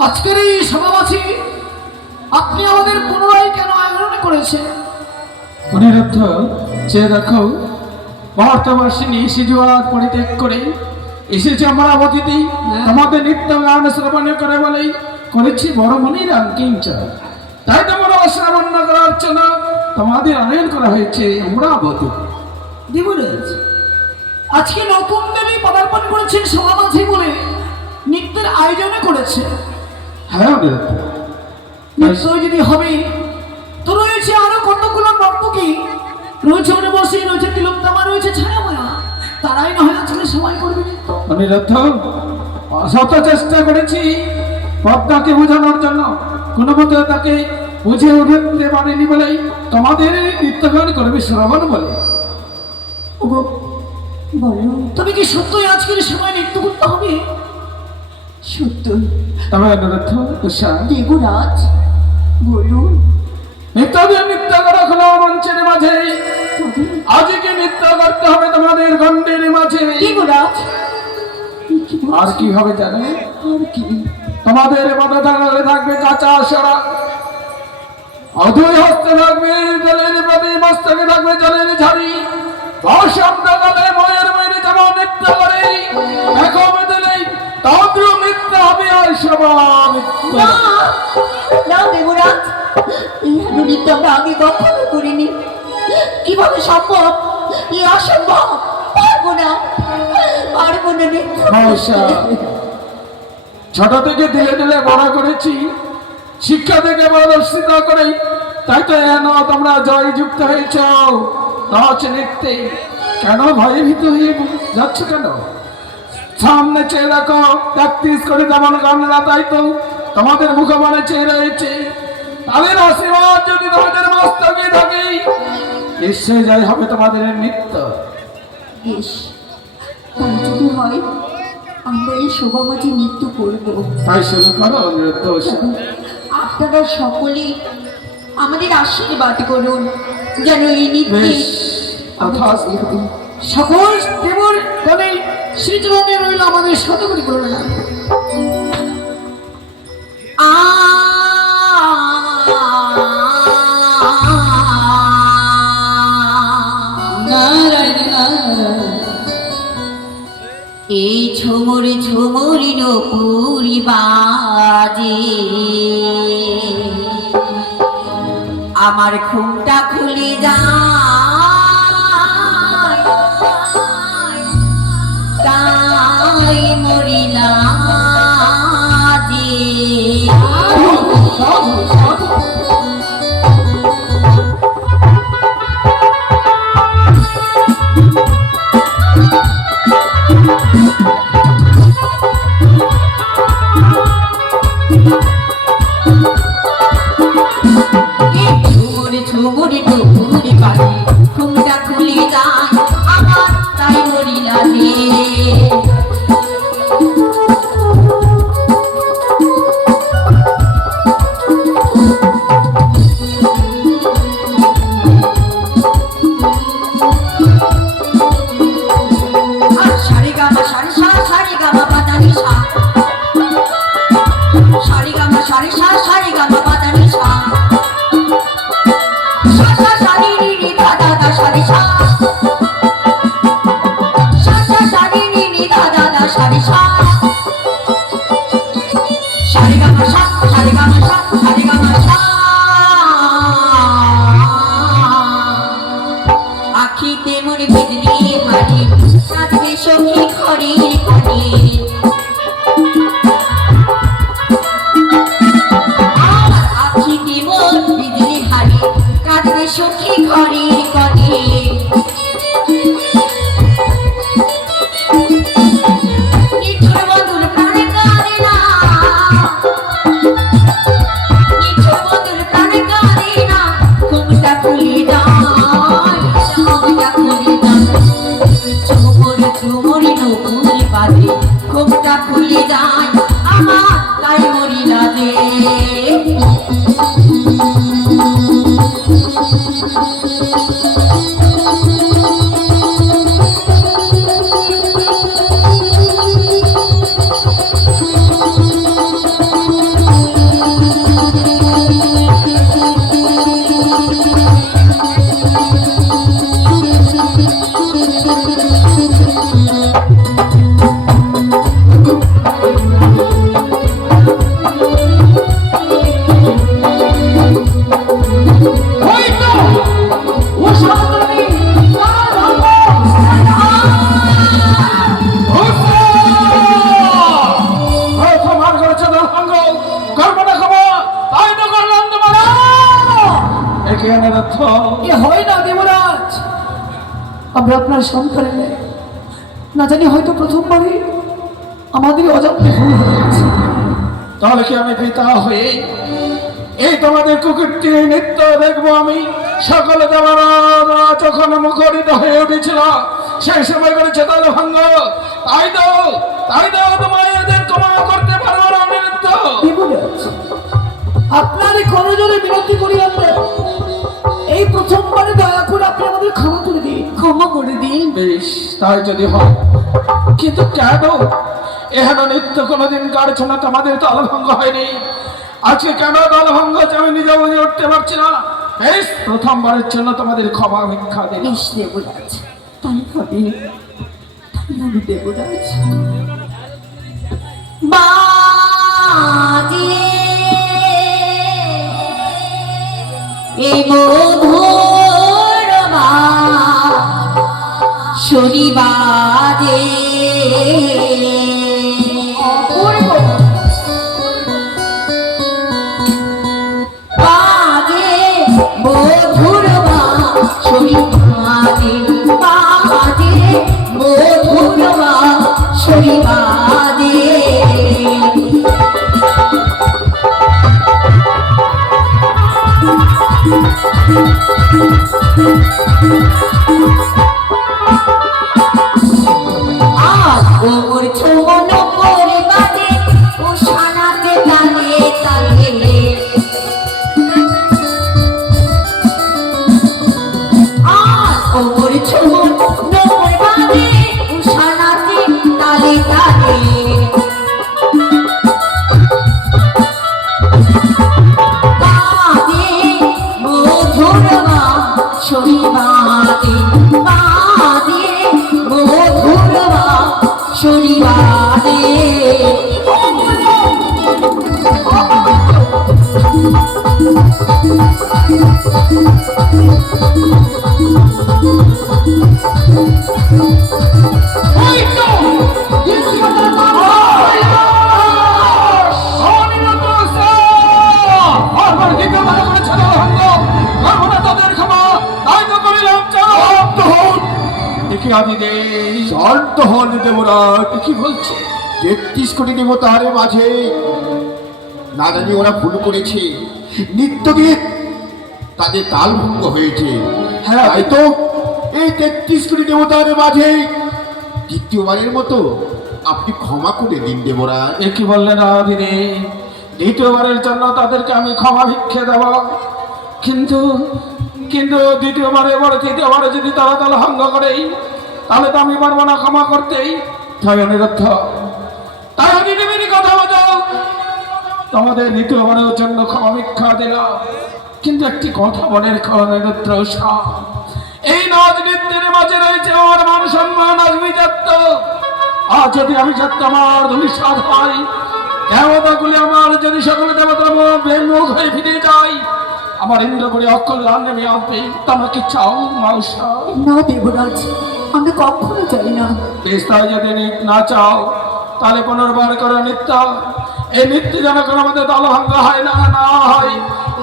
আজকের এই সভাবাসী আপনি আমাদের পুনরায় কেন আয়োজন করেছেন? অনিরুদ্ধ, চেয়ে দেখো, মহার্তবাসিনী সিজুয়ার পরিত্যাগ করে এসেছে আমরা অতিথি। আমাদের নিত্য গান শ্রবণ করে বলেই করেছি বড় মনির কিঞ্চন। তাই তোমরা শ্রবণ করার জন্য তোমাদের আয়োজন করা হয়েছে অমরাবতী। দেবরাজ, আজকে নতুন দেবী পদার্পণ করেছেন সভাবাসী বলে নৃত্যের আয়োজন করেছে। হ্যাঁ অনিরুদ্ধ, নৃত্য যদি হবে তো রয়েছে আরো কতগুলো নর্তকী, রয়েছে অনুবসী, রয়েছে তিলোত্তমা, রয়েছে ছায়ামায়া। তারাই না হয় আজকে সবাই করবে নৃত্য। অনিরুদ্ধ, শত চেষ্টা করেছি পদ্মাকে বোঝানোর জন্য, কোনো মতে তাকে বুঝে উঠতে পারেনি বলেই তোমাদের এই নৃত্য গান করবে শ্রবণ বলে। ওগো, বলো তবে কি সত্যই আজকের সময় নৃত্য করতে হবে? সত্য তবে অনুরোধ উষা, দেবরাজ বলুন নৃত্যদের নৃত্য করা খোলা মঞ্চের মাঝে তবে আজকে নৃত্য করতে হবে তোমাদের গণ্ডের মাঝে। দেবরাজ এ কি বলছো? আর কি হবে জানো? আর কি? তোমাদের মাথা থাকবে কাঁচা সরা, অধুই হস্তে থাকবে জলের প্রতি, মস্তকে থাকবে জলের ঝাড়ি, বসন্ত কালে ময়ের ময়ের যেমন নৃত্য করে এখন নেই তদ্রু নৃত্য হবে আর সবার নৃত্য। না না দেবরাজ, এই নৃত্য আমরা আগে কখনো করিনি। কিভাবে সম্ভব? এ অসম্ভব। পারবো না নৃত্য মহাশা, ছোট থেকে ধীরে ধীরে বড় করেছি, শিক্ষা থেকে প্রদর্শিত করে, তাই তো এন তোমরা জয়যুক্ত হয়েছ নাচ নৃত্যে। কেন ভয়ভীত হয়ে যাচ্ছ কেন? সামনে চেয়ে দেখো, প্র্যাকটিস করে তেমন গানরা, তাই তো তোমাদের মুখমানে চেয়ে রয়েছে। তাদের আশীর্বাদ যদি তোমাদের মস্তকে থাকে, নিশ্চয় জয় হবে তোমাদের নৃত্য। বেশ, তাই যদি হয় আমরা এই শোভামাঝে নৃত্য করবো। তাই শুরু করো নৃত্য। আপনারা সকলে আমাদের আশীর্বাদ করুন যেন এই নৃত্যে বেশ, আমরা অর্থাৎ জয়ী হই। সকল দেবর গণে শ্রীচরণে রইল আমাদের শতকরি করবে না। নারায়ণ নারায়ণ। এই ঝুমুরি ঝুমুরি নপুরি বাজে, আমার ঘুমটা খুলে যায়, তাই মরিলা যে। ঝুমুরি ঝুমুরি ডুমুরি বাজে, ঘুমটা খুলে যায় আমার, তাই মরিলা যে। আর সারে গামা সারে সা, সারে গামা পাতানি সা, সারে গামা সারে সা, সারে গামা পাতানি সা, সা সা সারে রি রি ধা ধা ধা সারে সা, সা সা সারে রি রি ধা ধা ধা সারে সা, সারে গামা সা, সারে গামা সা, সারে গামা সা। আখিতে মনে বিজলি হারি, কাঁদবে সখী ঘরের ঘরে। আখিতে মন বিজলি হারি, কাঁদবে সখী ঘরের ঘরে। নিঠুর বন্ধুর প্রাণে কাঁদে না, নিঠুর বন্ধুর প্রাণে কাঁদে না, ঘুমটা খুলে যায়, ঘুমটা খুলে যায়। ঝুমুরি ঝুমুরি নপুরি বাজে, ঘুমটা খুলে যায় আমার, তাই মরিলা যে। তোমার করেছে দলভঙ্গ, করবো না খবর, তাই তো করলাম তোমার। একে অনুরোধ, এ হয় না দেবরাজ, আমরা আপনার সন্তানের ন্যায়। না জানি হয়তো প্রথমবারই আমাদের অজান্তে ভুল হয়ে গেছে। তাহলে কি আমি পিতা হয়ে এই তোমাদের কুকুরটি নৃত্য দেখবো আমি। সকল দেবরা যখন মুখরিত হয়ে উঠেছিল সেই সময় করেছে তাল ভঙ্গ। তাই তো তোমায় এদের ক্ষমা করতে পারবো না নৃত্য। দেবরাজ, আপনার এই করজোরে বিনতি করি আমরা, এই প্রথমবারে দয়া করে আপনি আমাদের ক্ষমা করে দিন, ক্ষমা করে দিন। বেশ, তাই যদি হয়, কিন্তু কেন এহেন নৃত্য কোনোদিন কাটছে না? তোমাদের তাল ভঙ্গ হয়নি, আজকে কেন তাল ভঙ্গ হচ্ছে আমি নিজে বুঝে উঠতে পারছি না। বেশ, প্রথমবারের জন্য তোমাদের ক্ষমা ভিক্ষা দিন। বেশ দেবরাজ, তাই হবে, তাই হবে দেবরাজ। বাজে এ মধুর শনিবারে বাজে মধুর শনিবারে, বাজে মধুর শনিবারে। আজ ওর ছোমন করে বাজে ও সানাতে তালে তালে। আজ ওর ছোমন করে বাজে ও সানাতে তালে তালে। বাজে মধুর শনিবারে, বাজে মধুর শনিবারে। শান্ত হন দেবরাজ। কি বলছে? 33 কোটি দেবতার মাঝে না জানি ওরা ভুল করেছে, নৃত্য দিয়ে তাদের তাল ভঙ্গ হয়েছে। হ্যাঁ। তাই তো এই 33 কোটি দেবতার মাঝে দ্বিতীয়বারের মতো আপনি ক্ষমা করে দিন দেবরাজ। এ কি বললেন দিদি? দ্বিতীয়বারের জন্য তাদেরকে আমি ক্ষমা ভিক্ষে দেব, কিন্তু কিন্তু দ্বিতীয়বারে বলে তৃতীয়বারে যদি তারা তাল ভঙ্গ করে তাহলে তো আমি পারবো না ক্ষমা করতেই। তাই অনিরুদ্ধ, তাই দিদিমিনি কথা বলো, তোমাদের দ্বিতীয়বারের জন্য ক্ষমা ভিক্ষা দিলাম, কিন্তু একটি কথা বলে রেখো অনিরুদ্ধ, এই নাচ নৃত্যের মাঝে রয়েছে আমার মান সম্মান আভিজাত্য। আর যদি আভিজাত্য আমার ধূলিসাৎ হয়, দেবতাগুলি আমার যদি সকল দেবতার মুখ হয়ে ফিরে যায়, আমার ইন্দ্রপুরে অকল্যাণ নেমে আসবে। তোমাকে চাও মাউসা? না দেবরাজ, আমি কখনো চাই না। বেস্তায় যদি না চাও তাহলে পুনর্বার করো নৃত্য। এই নৃত্য যেন কোনো আমাদের দল ভঙ্গ হয় না হয়,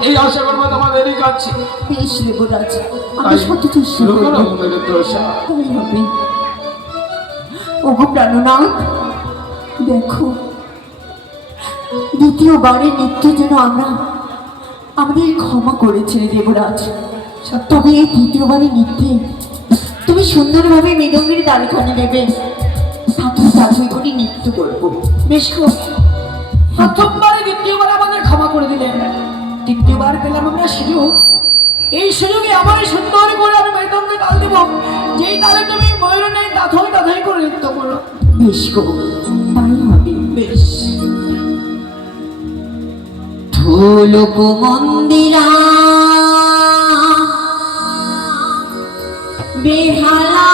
এই আশা করবো তোমাদেরই কাছে। বেশ দেবরাজ, আমি তাই সত্যি শুরু করো হবে। ওগো প্রাণনাথ, দেখো দ্বিতীয়বারে নৃত্যের জন্য আমরা আমাদের ক্ষমা করেছে দেবরাজ। তবে এই দ্বিতীয়বারে নৃত্যে তুমি সুন্দরভাবে মৃদঙ্গের তালখানে নেবে, তাকে তাজই করে নৃত্য করবো। বেশ, প্রথমবারে দ্বিতীয়বার আমাদের ক্ষমা করে দিলেন, তৃতীয়বার পেলাম আমরা সুযোগ। এই সুযোগে আমার সুন্দর করে আমি মৃদঙ্গে তাল দেব, যেই তালে তুমি ময়ূরনের দাঁধাই করে নৃত্য করো। বেশ গো, তাই হবে। বেশ। ঢোলক মন্দিরা বেহালা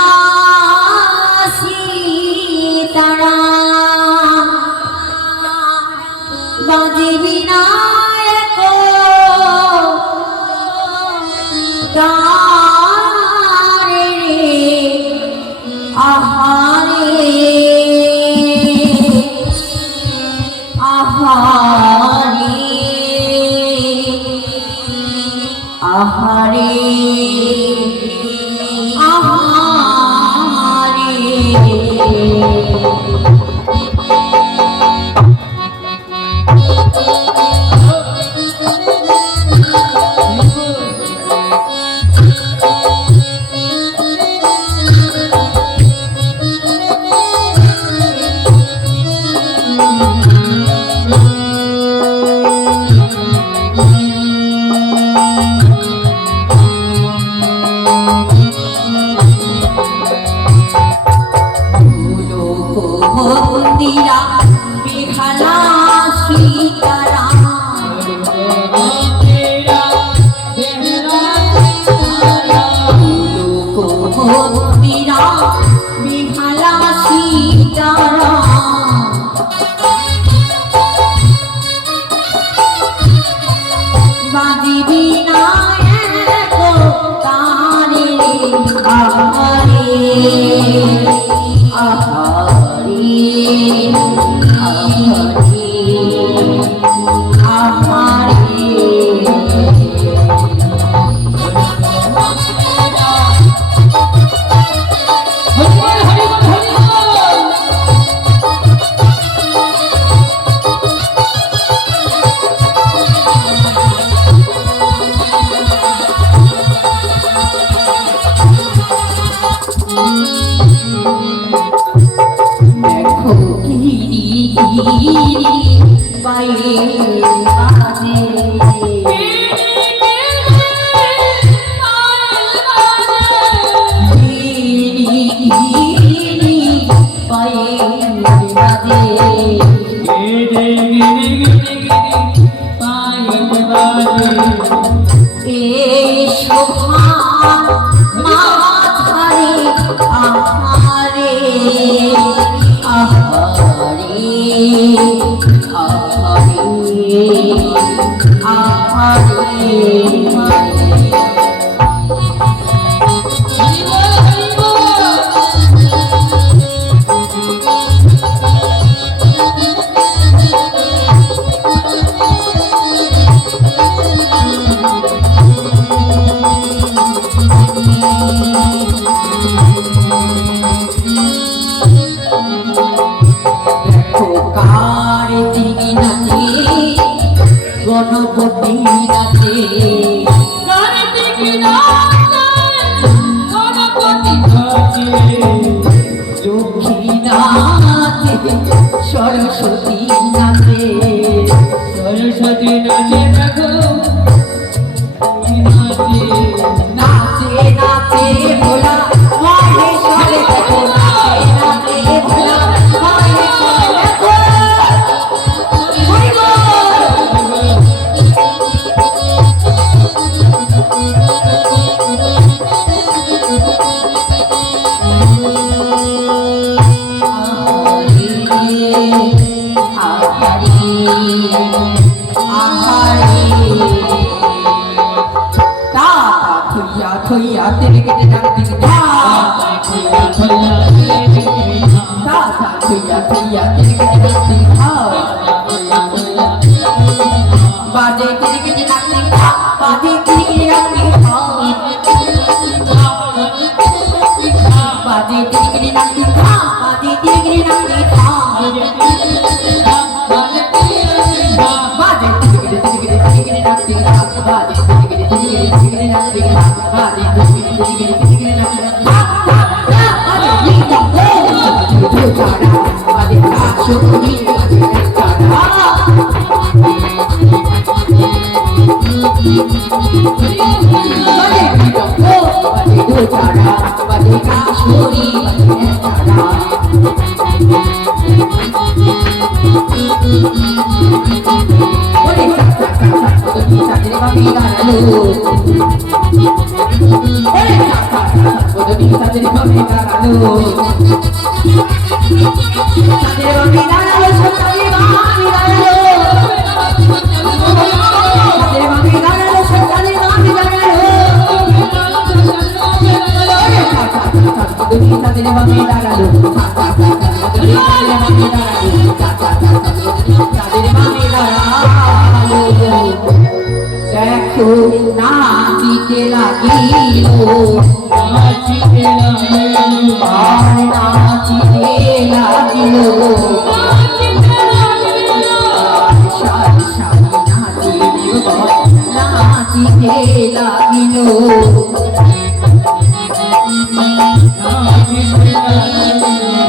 সীতারা বাজে বিনায়ক তারে আহারে আহারে আহারে আহারে। আহারে আহারে আহারে হরিবল হরিবল হরিবল। দেখো গিরি গিরি পায়ে বাজে গিরি গিরি পায়ে বাজে এই শোভা মাথারে আহারে আহারে আহারে আহারে হরিবল হরিবল। দেখো কার্তিক নাচে গণপতি নাচে কার্তিক নাচে গণপতি নাচে। লক্ষ্মী নাচে সরস্বতী নাচে সরস্বতী নাচে দেখো নাচে। নাচে নাচে ভোলা মহেশ্বরে দেখো নাচে নাচে ভোলা মহেশ্বরে দেখো থইয়া তেরে কেটে ডাকতে থা থইয়া থইয়া তেরে কেটে ডাকতে থা বাজে তেরে কেটে ডাকতে থা বাজে তেরে কেটে ডাকতে থা বাজে তেরে কেটে ডাকতে থা বাজে তেরে কেটে ডাকতে থা বাজে তেরে কেটে ডাকতে থা বাজে তেরে কেটে ডাকতে থা বাজে তেরে কেটে ডাকতে থা দেখো নাচিতে লাগিল আর নাচিতে লাগিল সারি সারি নাচিতে লাগিল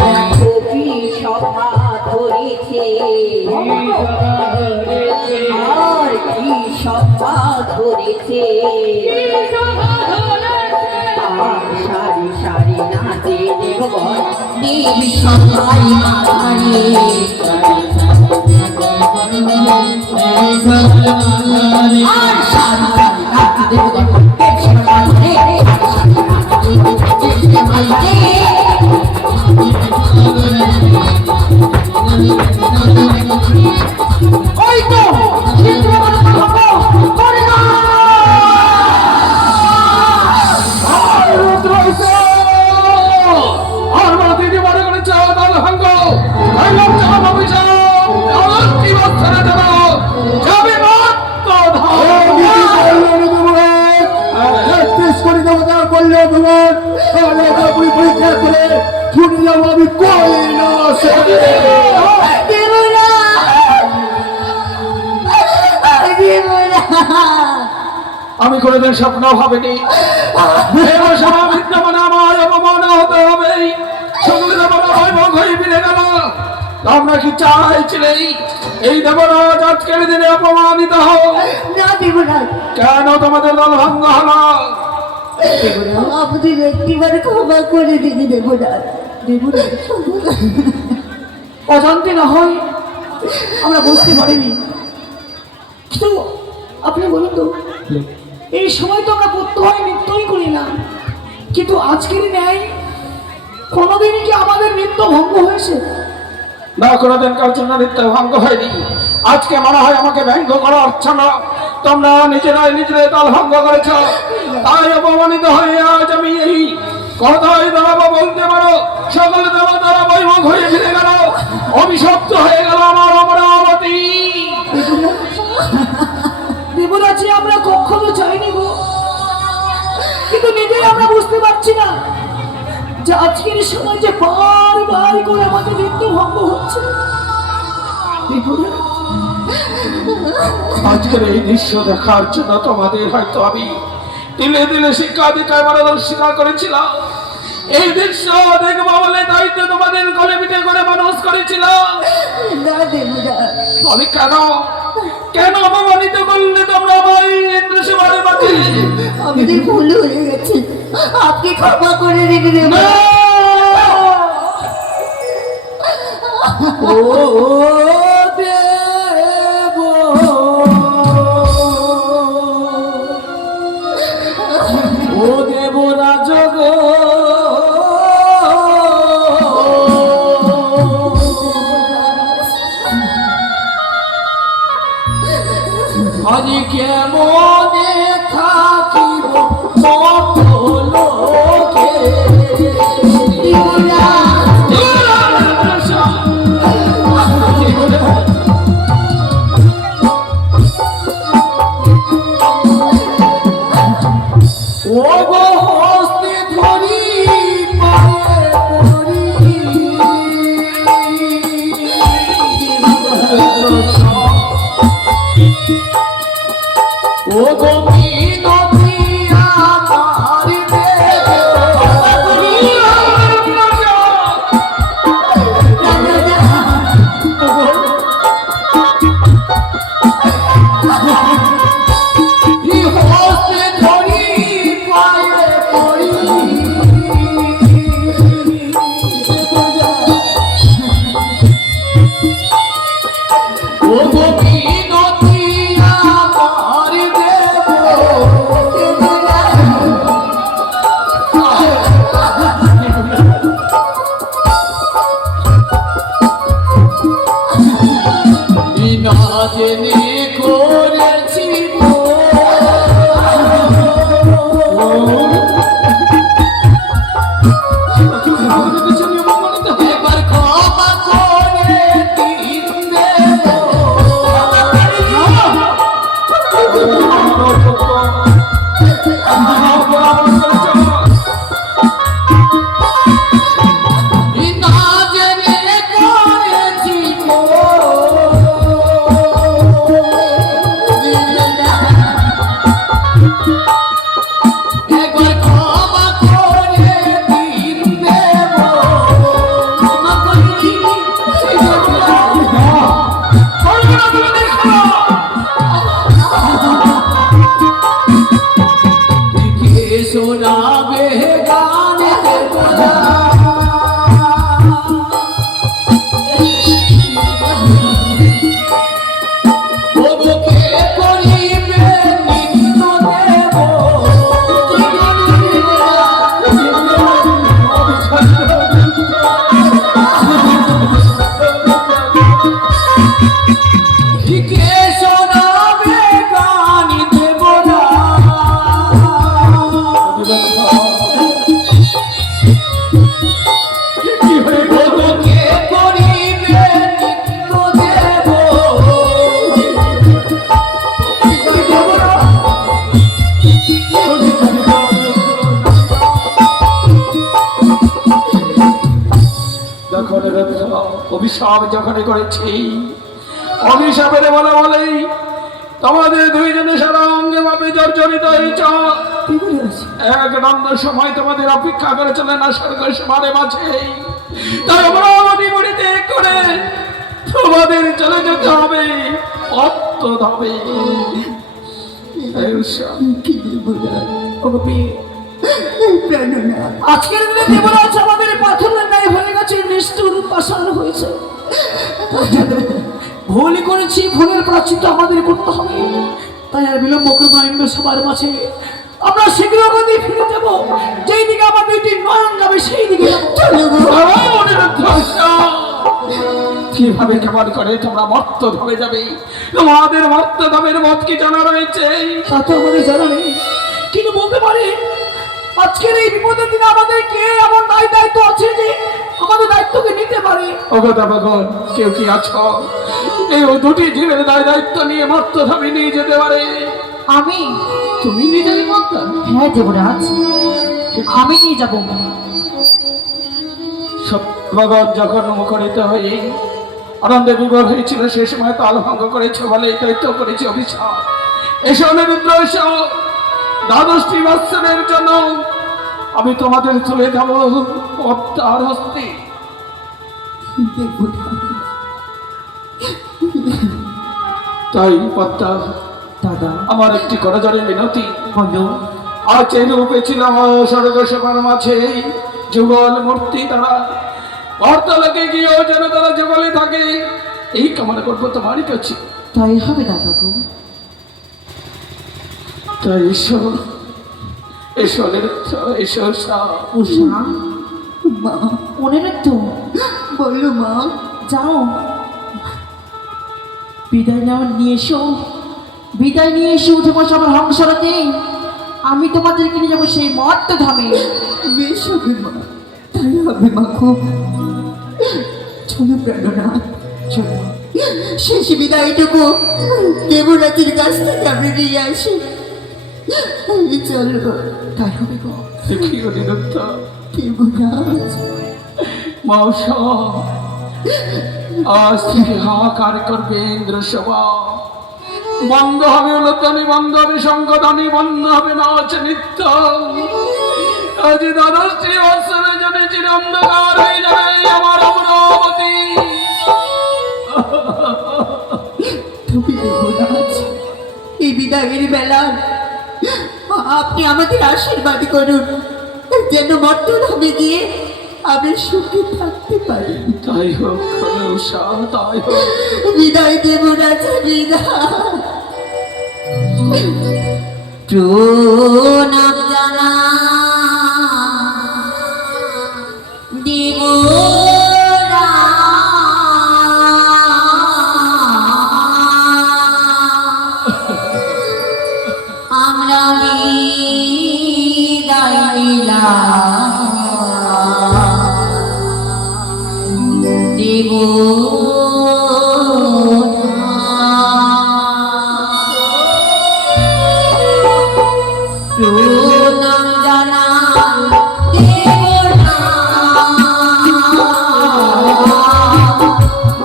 দেখো কি সভা ধরেছে আর কি সভা ধরেছে আর সারি সারি নাচে দেবগণ দেব সবাই মাথারে আর সারি সারি নাচে দেবগণ দেব সবাই মাথারে ওই তো চিত্রবর্ণ হবো করে না রুদ্র আমি পরীক্ষা করে ছুটে যাবো আমি কৈলাসে। আমি কোনোদিন স্বপ্ন ভাবিনি বিদ্যমানে আমার অপমান হতে হবে। সকলে দেবতা ভয় হয়ে ফিরে গেল। তোমরা কি চাইছিলে এই দেবরাজ আজকের দিনে অপমানিত হও? না দেবরাজ, কেন তোমাদের দল ভঙ্গ হলো? আপনি একটিবার ক্ষমা করে দিন দেবরাজ। দেবরাজ, অজান্তে না হয় আমরা বুঝতে পারিনি, কিন্তু আপনি বলুন তো, এই সময় তো আমরা প্রত্যহ নৃত্যই করি না, কিন্তু আজকের ন্যায় কোনোদিনই কি আমাদের নৃত্য ভঙ্গ হয়েছে? না, কোনোদিন কার জন্য নৃত্য ভঙ্গ হয়নি। আজকে মনে হয় আমাকে ব্যঙ্গ করা হচ্ছে না। তোমরা নিজেরাই নিজেরাই দল ভঙ্গ করেছ। তাই অপমানিত হয়ে আজ আমি এই কথাই দাঁড়াবো বলতে পারো। সকল দেবতারা বৈমুখ হয়ে ফিরে গেল। অভিশপ্ত হয়ে গেল আমার অমরাবতী। দেবরাজি আমরা কখনো চাইনি গো, কিন্তু নিজেই আমরা বুঝতে পারছি না যে আজকের সময় যে বারবার করে আমাদের নৃত্য ভঙ্গ হচ্ছে। দেবরাজ, আজকের এই দৃশ্য দেখার জন্য তোমাদের হয়তো আমি দিলে দিলে শিক্ষা দীক্ষায় মার্গদর্শিকা করেছিলাম। এই দৃশ্য দেখবো বলে দায়িত্ব তোমাদের গলে পিঠে করে মানুষ করেছিলাম। না দেবরাজ, তবে কেন কেন অপমানিত করলে তোমরা আমায় ইন্দ্রসেবারে বাঁচি? আমাদের ভুল হয়ে গেছে, আপনি ক্ষমা করে দিন দেবরাজ। ও দেব, ও দেবরাজ গো, আজ কেমনে থাকিব কত লোকে। ও গো হস্তে ধরি পায়ে পড়ি, ও গো মিনতি আমার হস্তে ধরি পায়ে অভিশাপ যখনই করেছি, অভিশাপের বলে বলেই তোমাদের দুইজনে সারা অঙ্গে ভাবে জর্জরিত হয়েছ। এক দণ্ড সময় তোমাদের অপেক্ষা করে চলে না স্বর্গ সীমারে মাঝে, তাই অমরাবতীতে করে তোমাদের চলে যেতে হবে অত্যধামে। আজকের দিনে দেবরাজ আমাদের পাথরের ন্যায় হয়ে গেছে, নিষ্ঠুর পাষাণ হয়েছে। ভুলই করেছি, ভুলের প্রায়শ্চিত্ত আমাদের করতে হবে। তাই আর বিলম্ব করবো না, ইন্দ্র সবার মাঝে আমরা শীঘ্র গতি ফিরে যাব। যেই দিকে আমার দুইটি নয়ন যাবে সেই দিকে কিভাবে কেমন করে তোমরা মর্ত ধামে যাবে? তোমাদের মর্ত ধামের মত কি জানা রয়েছে? তা তো আমাদের জানা নেই, কিন্তু বলতে পারি আজকের এই বিপদের দিনে আমাদের কে এমন দায়িত্ব আছে যে আমাদের দায়িত্বকে নিতে পারে। অগতা ভগবান, কেউ কি আছো এই দুটি জীবের দায়িত্ব নিয়ে মর্ত ধামে নিয়ে যেতে পারে? আমি। তুমি নিজেই মর্ত? হ্যাঁ দেবরাজ, আমি নিয়ে যাব। ভগবান যখন মুখরিত হয়ে আনন্দে বিভোর হয়েছিল, সে সময় তাল ভঙ্গ করেছে বলে এই দায়িত্ব করেছে অভিশাপ। এসো অনিরুদ্ধ, এসো। দ্বাদশটি বৎসরের জন্য আমি তোমাদের তুলে দেব পদ্মার হস্তে। তাই পদ্মা দাদা, আমার একটি করজোড়ে মিনতি। বলো। আজ এই রূপে ছিলাম স্বর্গসভার মাঝে যুগল মূর্তি দ্বারা বার্তালাকে গিয়েও যেন তারা যুগলে থাকে, এই কামনা করবো তোমারই কাছে। তাই হবে দাদা গো। তাই এসো, এসো নিরুদ্ধ, এসো উষা, মা, অনিরুদ্ধ, বলো মা। যাও বিদায় নিয়ে এসো, বিদায় নিয়ে এসে উঠে বসো আমার হংসরাতে। আমি তোমাদেরকে নিয়ে যাবো সেই মর্ত ধামে। বেশ হবে মা, তাই হবে মা। খুব চলো প্রেরণা, চলো। শেষ বিদায়টুকু দেবরাজের কাছ থেকে আমি নিয়ে আসি। চলো। তাই হবে গো। দেখি নিরুদ্ধ দেবরাজ, মাউসা, আজ থেকে হাহাকার করবে ইন্দ্র সভা। বন্ধ হবে উলতানি, বন্ধ হবে শঙ্কদানি, বন্ধ হবে নাচ নৃত্য। আজ দ্বাদশটি বৎসরের জন্য চিরন্ধকার হয়ে যাবে আমার অমরাবতী। তুমি দেবরাজ, এই বিদায়ের বেলা আপনি আমাদের আশীর্বাদ করুন, যেন মর্তধামে গিয়ে আমি সুখে থাকতে পারি। তাই হোক উষা, তাই হোক। বিদায় দেবরাজ, বিদায়। প্রণাম জানা আমরা বিদায় নিলাম দেব। প্রণাম জানাই দেবরাজ,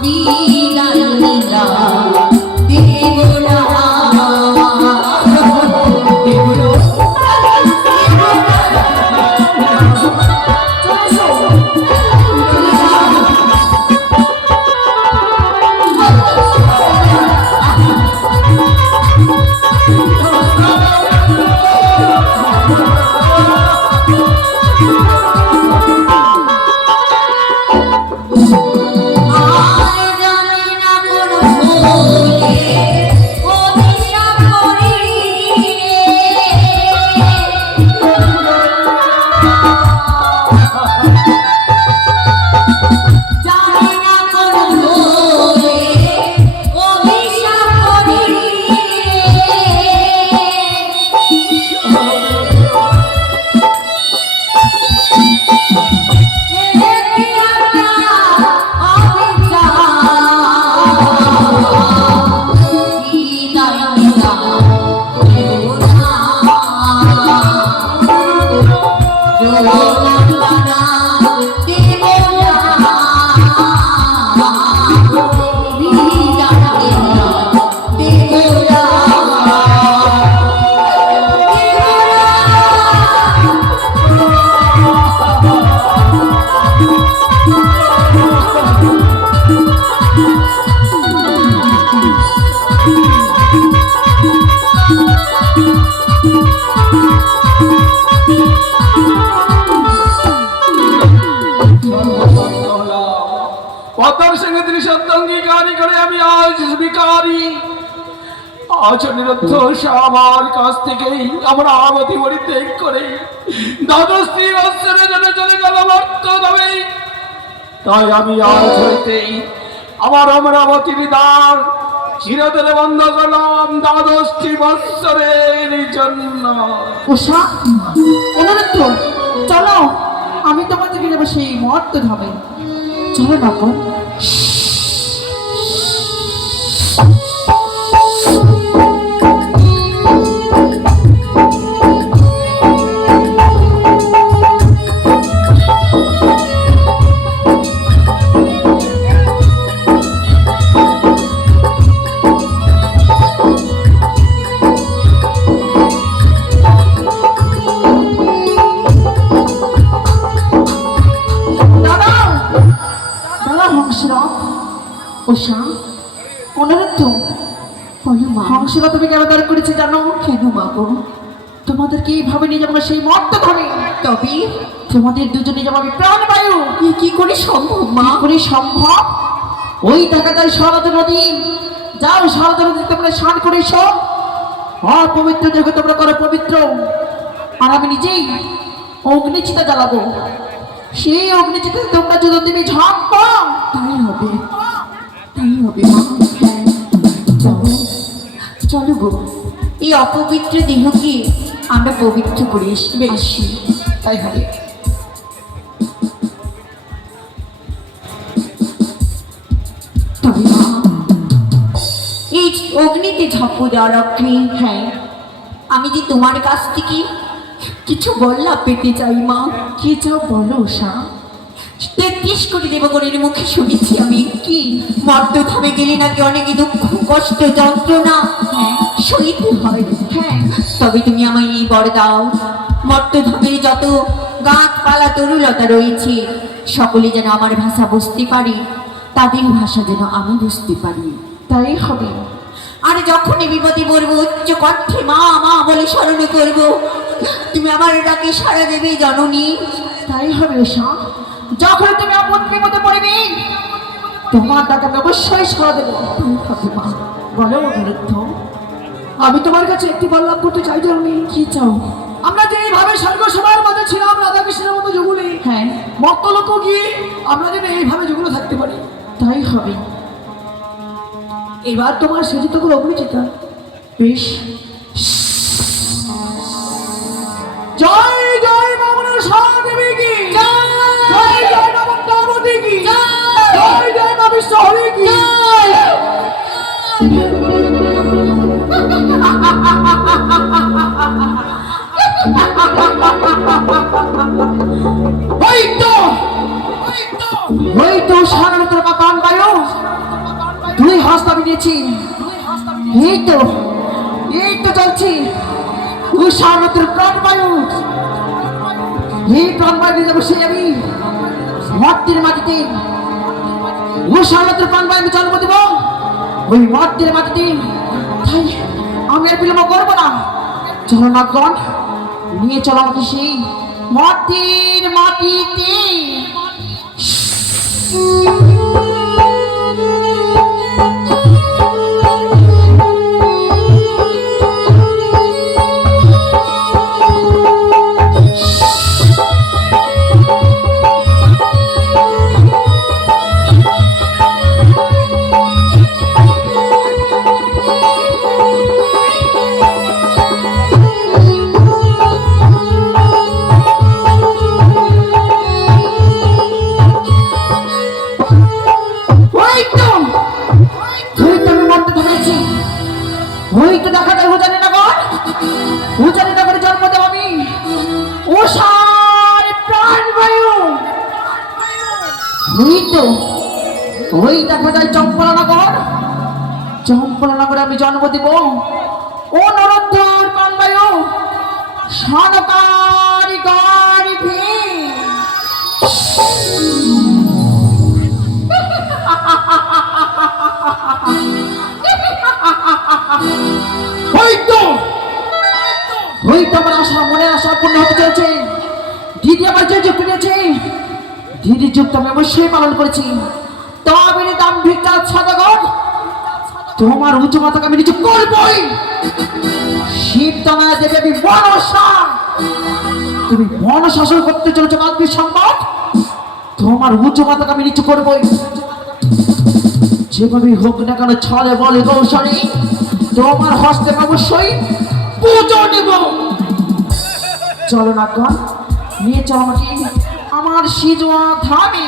বিদায় নিলাম Oh, আজ নিরুদ্ধোষ আমার কাছ থেকেই আমরা আমতি বড়ি ত্যাগ করে দ্বাদশ বৎসরে জন্য চলে গেল মর্তধামে। তাই আমি আজ হইতেই আমার অমরাবতীর দ্বার চিরতরে বন্ধ করলাম দ্বাদশটি বৎসরের জন্য। উষা অনুরোধ চলো, আমি তোমাদেরকে যাবো সেই মর্ত ধামে। চলো নকল। উষা অনুরোধ বলো মা, হংসরা তুমি কেন দাঁড় করেছে জানো? কেন মা গো? তোমাদেরকে এইভাবে নিয়ে যাবো সেই মর্ত ধামে। তবে তোমাদের দুজনে যাবো আমি প্রাণবায়ু। কি করে সম্ভব মা? মা করে সম্ভব? ওই দেখা যায় শরৎ নদী। যাও শরৎ নদী তোমরা স্নান করে এসো। অপবিত্র দেহ তোমরা করো পবিত্র। আর আমি নিজেই অগ্নিচিতা জ্বালাবো। সেই অগ্নিচিতা তোমরা যদি দেবে ঝাঁপ। তাই হবে, তাই হবে মা। হ্যাঁ, চলো চলো গো, এই অপবিত্র দেহকে আমরা পবিত্র করে আসি। তাই হবে। তবে মা, এই অগ্নিতে ঝাঁপু দেওয়ার অগ্নি, হ্যাঁ আমি যে তোমার কাছ থেকে কিছু বললা পেতে চাই মা। কি চাও বলো উষা? 33 কোটি দেবগণের মুখে শুনেছি আমি কি মর্তধামে গেলে নাকি অনেক দুঃখ কষ্ট যন্ত্রণা সইতে হয়। হ্যাঁ, তবে তুমি আমায় এই বর দাও, মর্তধামের যত গাছপালা তরুলতা রয়েছে সকলে যেন আমার ভাষা বুঝতে পারে, তাদের ভাষা যেন আমি বুঝতে পারি। তাই হবে। আর যখন বিপদে পড়বো উচ্চ কণ্ঠে মা মা বলে স্মরণ করবো, তুমি আমার ডাকে সাড়া দেবে জননী। তাই হবে উষা। যখন তুমি আপন বিপদে পড়বে তোমার ডাকে আমি অবশ্যই সাড়া দেবো। হবে মা। বলো অনুরোধ। আমি তোমার কাছে একটি বল্লভ করতে চাই জননী। কি চাও? আমরা যে এইভাবে স্বর্গ সবার মধ্যে ছিলাম রাধা কৃষ্ণের মতো যুগলে, হ্যাঁ মত্ত লোক গিয়ে আমরা যেন এইভাবে যুগলে থাকতে পারি। তাই হবে। এবার তোমার সেজিত করে অগ্নিচিতা। বেশ। জয় জয় বামনের দেবী কি জয়, জয় নবদ্দাবতী কি জয়, জয় মা বিশ্বহরি কি ওই তো সাগরতর বা প্রাণবায়ু দুই হস্ত আমি নিয়েছি। এই তো চলছি। ওই সাগরতর প্রাণবায়ু, এই প্রাণবায়ু নিয়ে যাবো সেই আমি মর্তের মাটিতে। ওই সাগরতর প্রাণবায়ু আমি জন্ম দেবো ওই মর্তের মাটিতে। তাই আমি আর বিলম্ব করবো না। চলো নাগগণ, নিয়ে চলো আমাকে সেই মর্তের মাটিতে। ওই তো দেখা যায় হুজানি নগর। হুজানি নগরে জন্ম দেব আমি উষার প্রাণবায়ু। ওই দেখা যায় চম্পলা নগর। চম্পলা নগরে আমি জন্ম দেব অনুরুদ্ধর প্রাণবায়ু সনকারি গর্ভে। আমার আশা, মনের আশা পূর্ণ হতে চলেছে। দিদি আমার যে যুক্ত নিয়েছে, দিদির যুক্ত আমি অবশ্যই পালন করেছি। তবে দাম ভিক্ষা সাদাগর তোমার উঁচু মাথাকে আমি নিচু করবই। শীতদানা দেবে আমি মনসা। তুমি মন শাসন করতে চলেছো কালকে সম্ভব। তোমার উঁচু মাথাকে আমি নিচু করবই। যেভাবে হোক না কেন ছলে বলে কৌশলে তোমার হস্তে অবশ্যই পুজো নেব। চলো না কন, নিয়ে চলো আমাকে আমার সিজোয়া ধামে।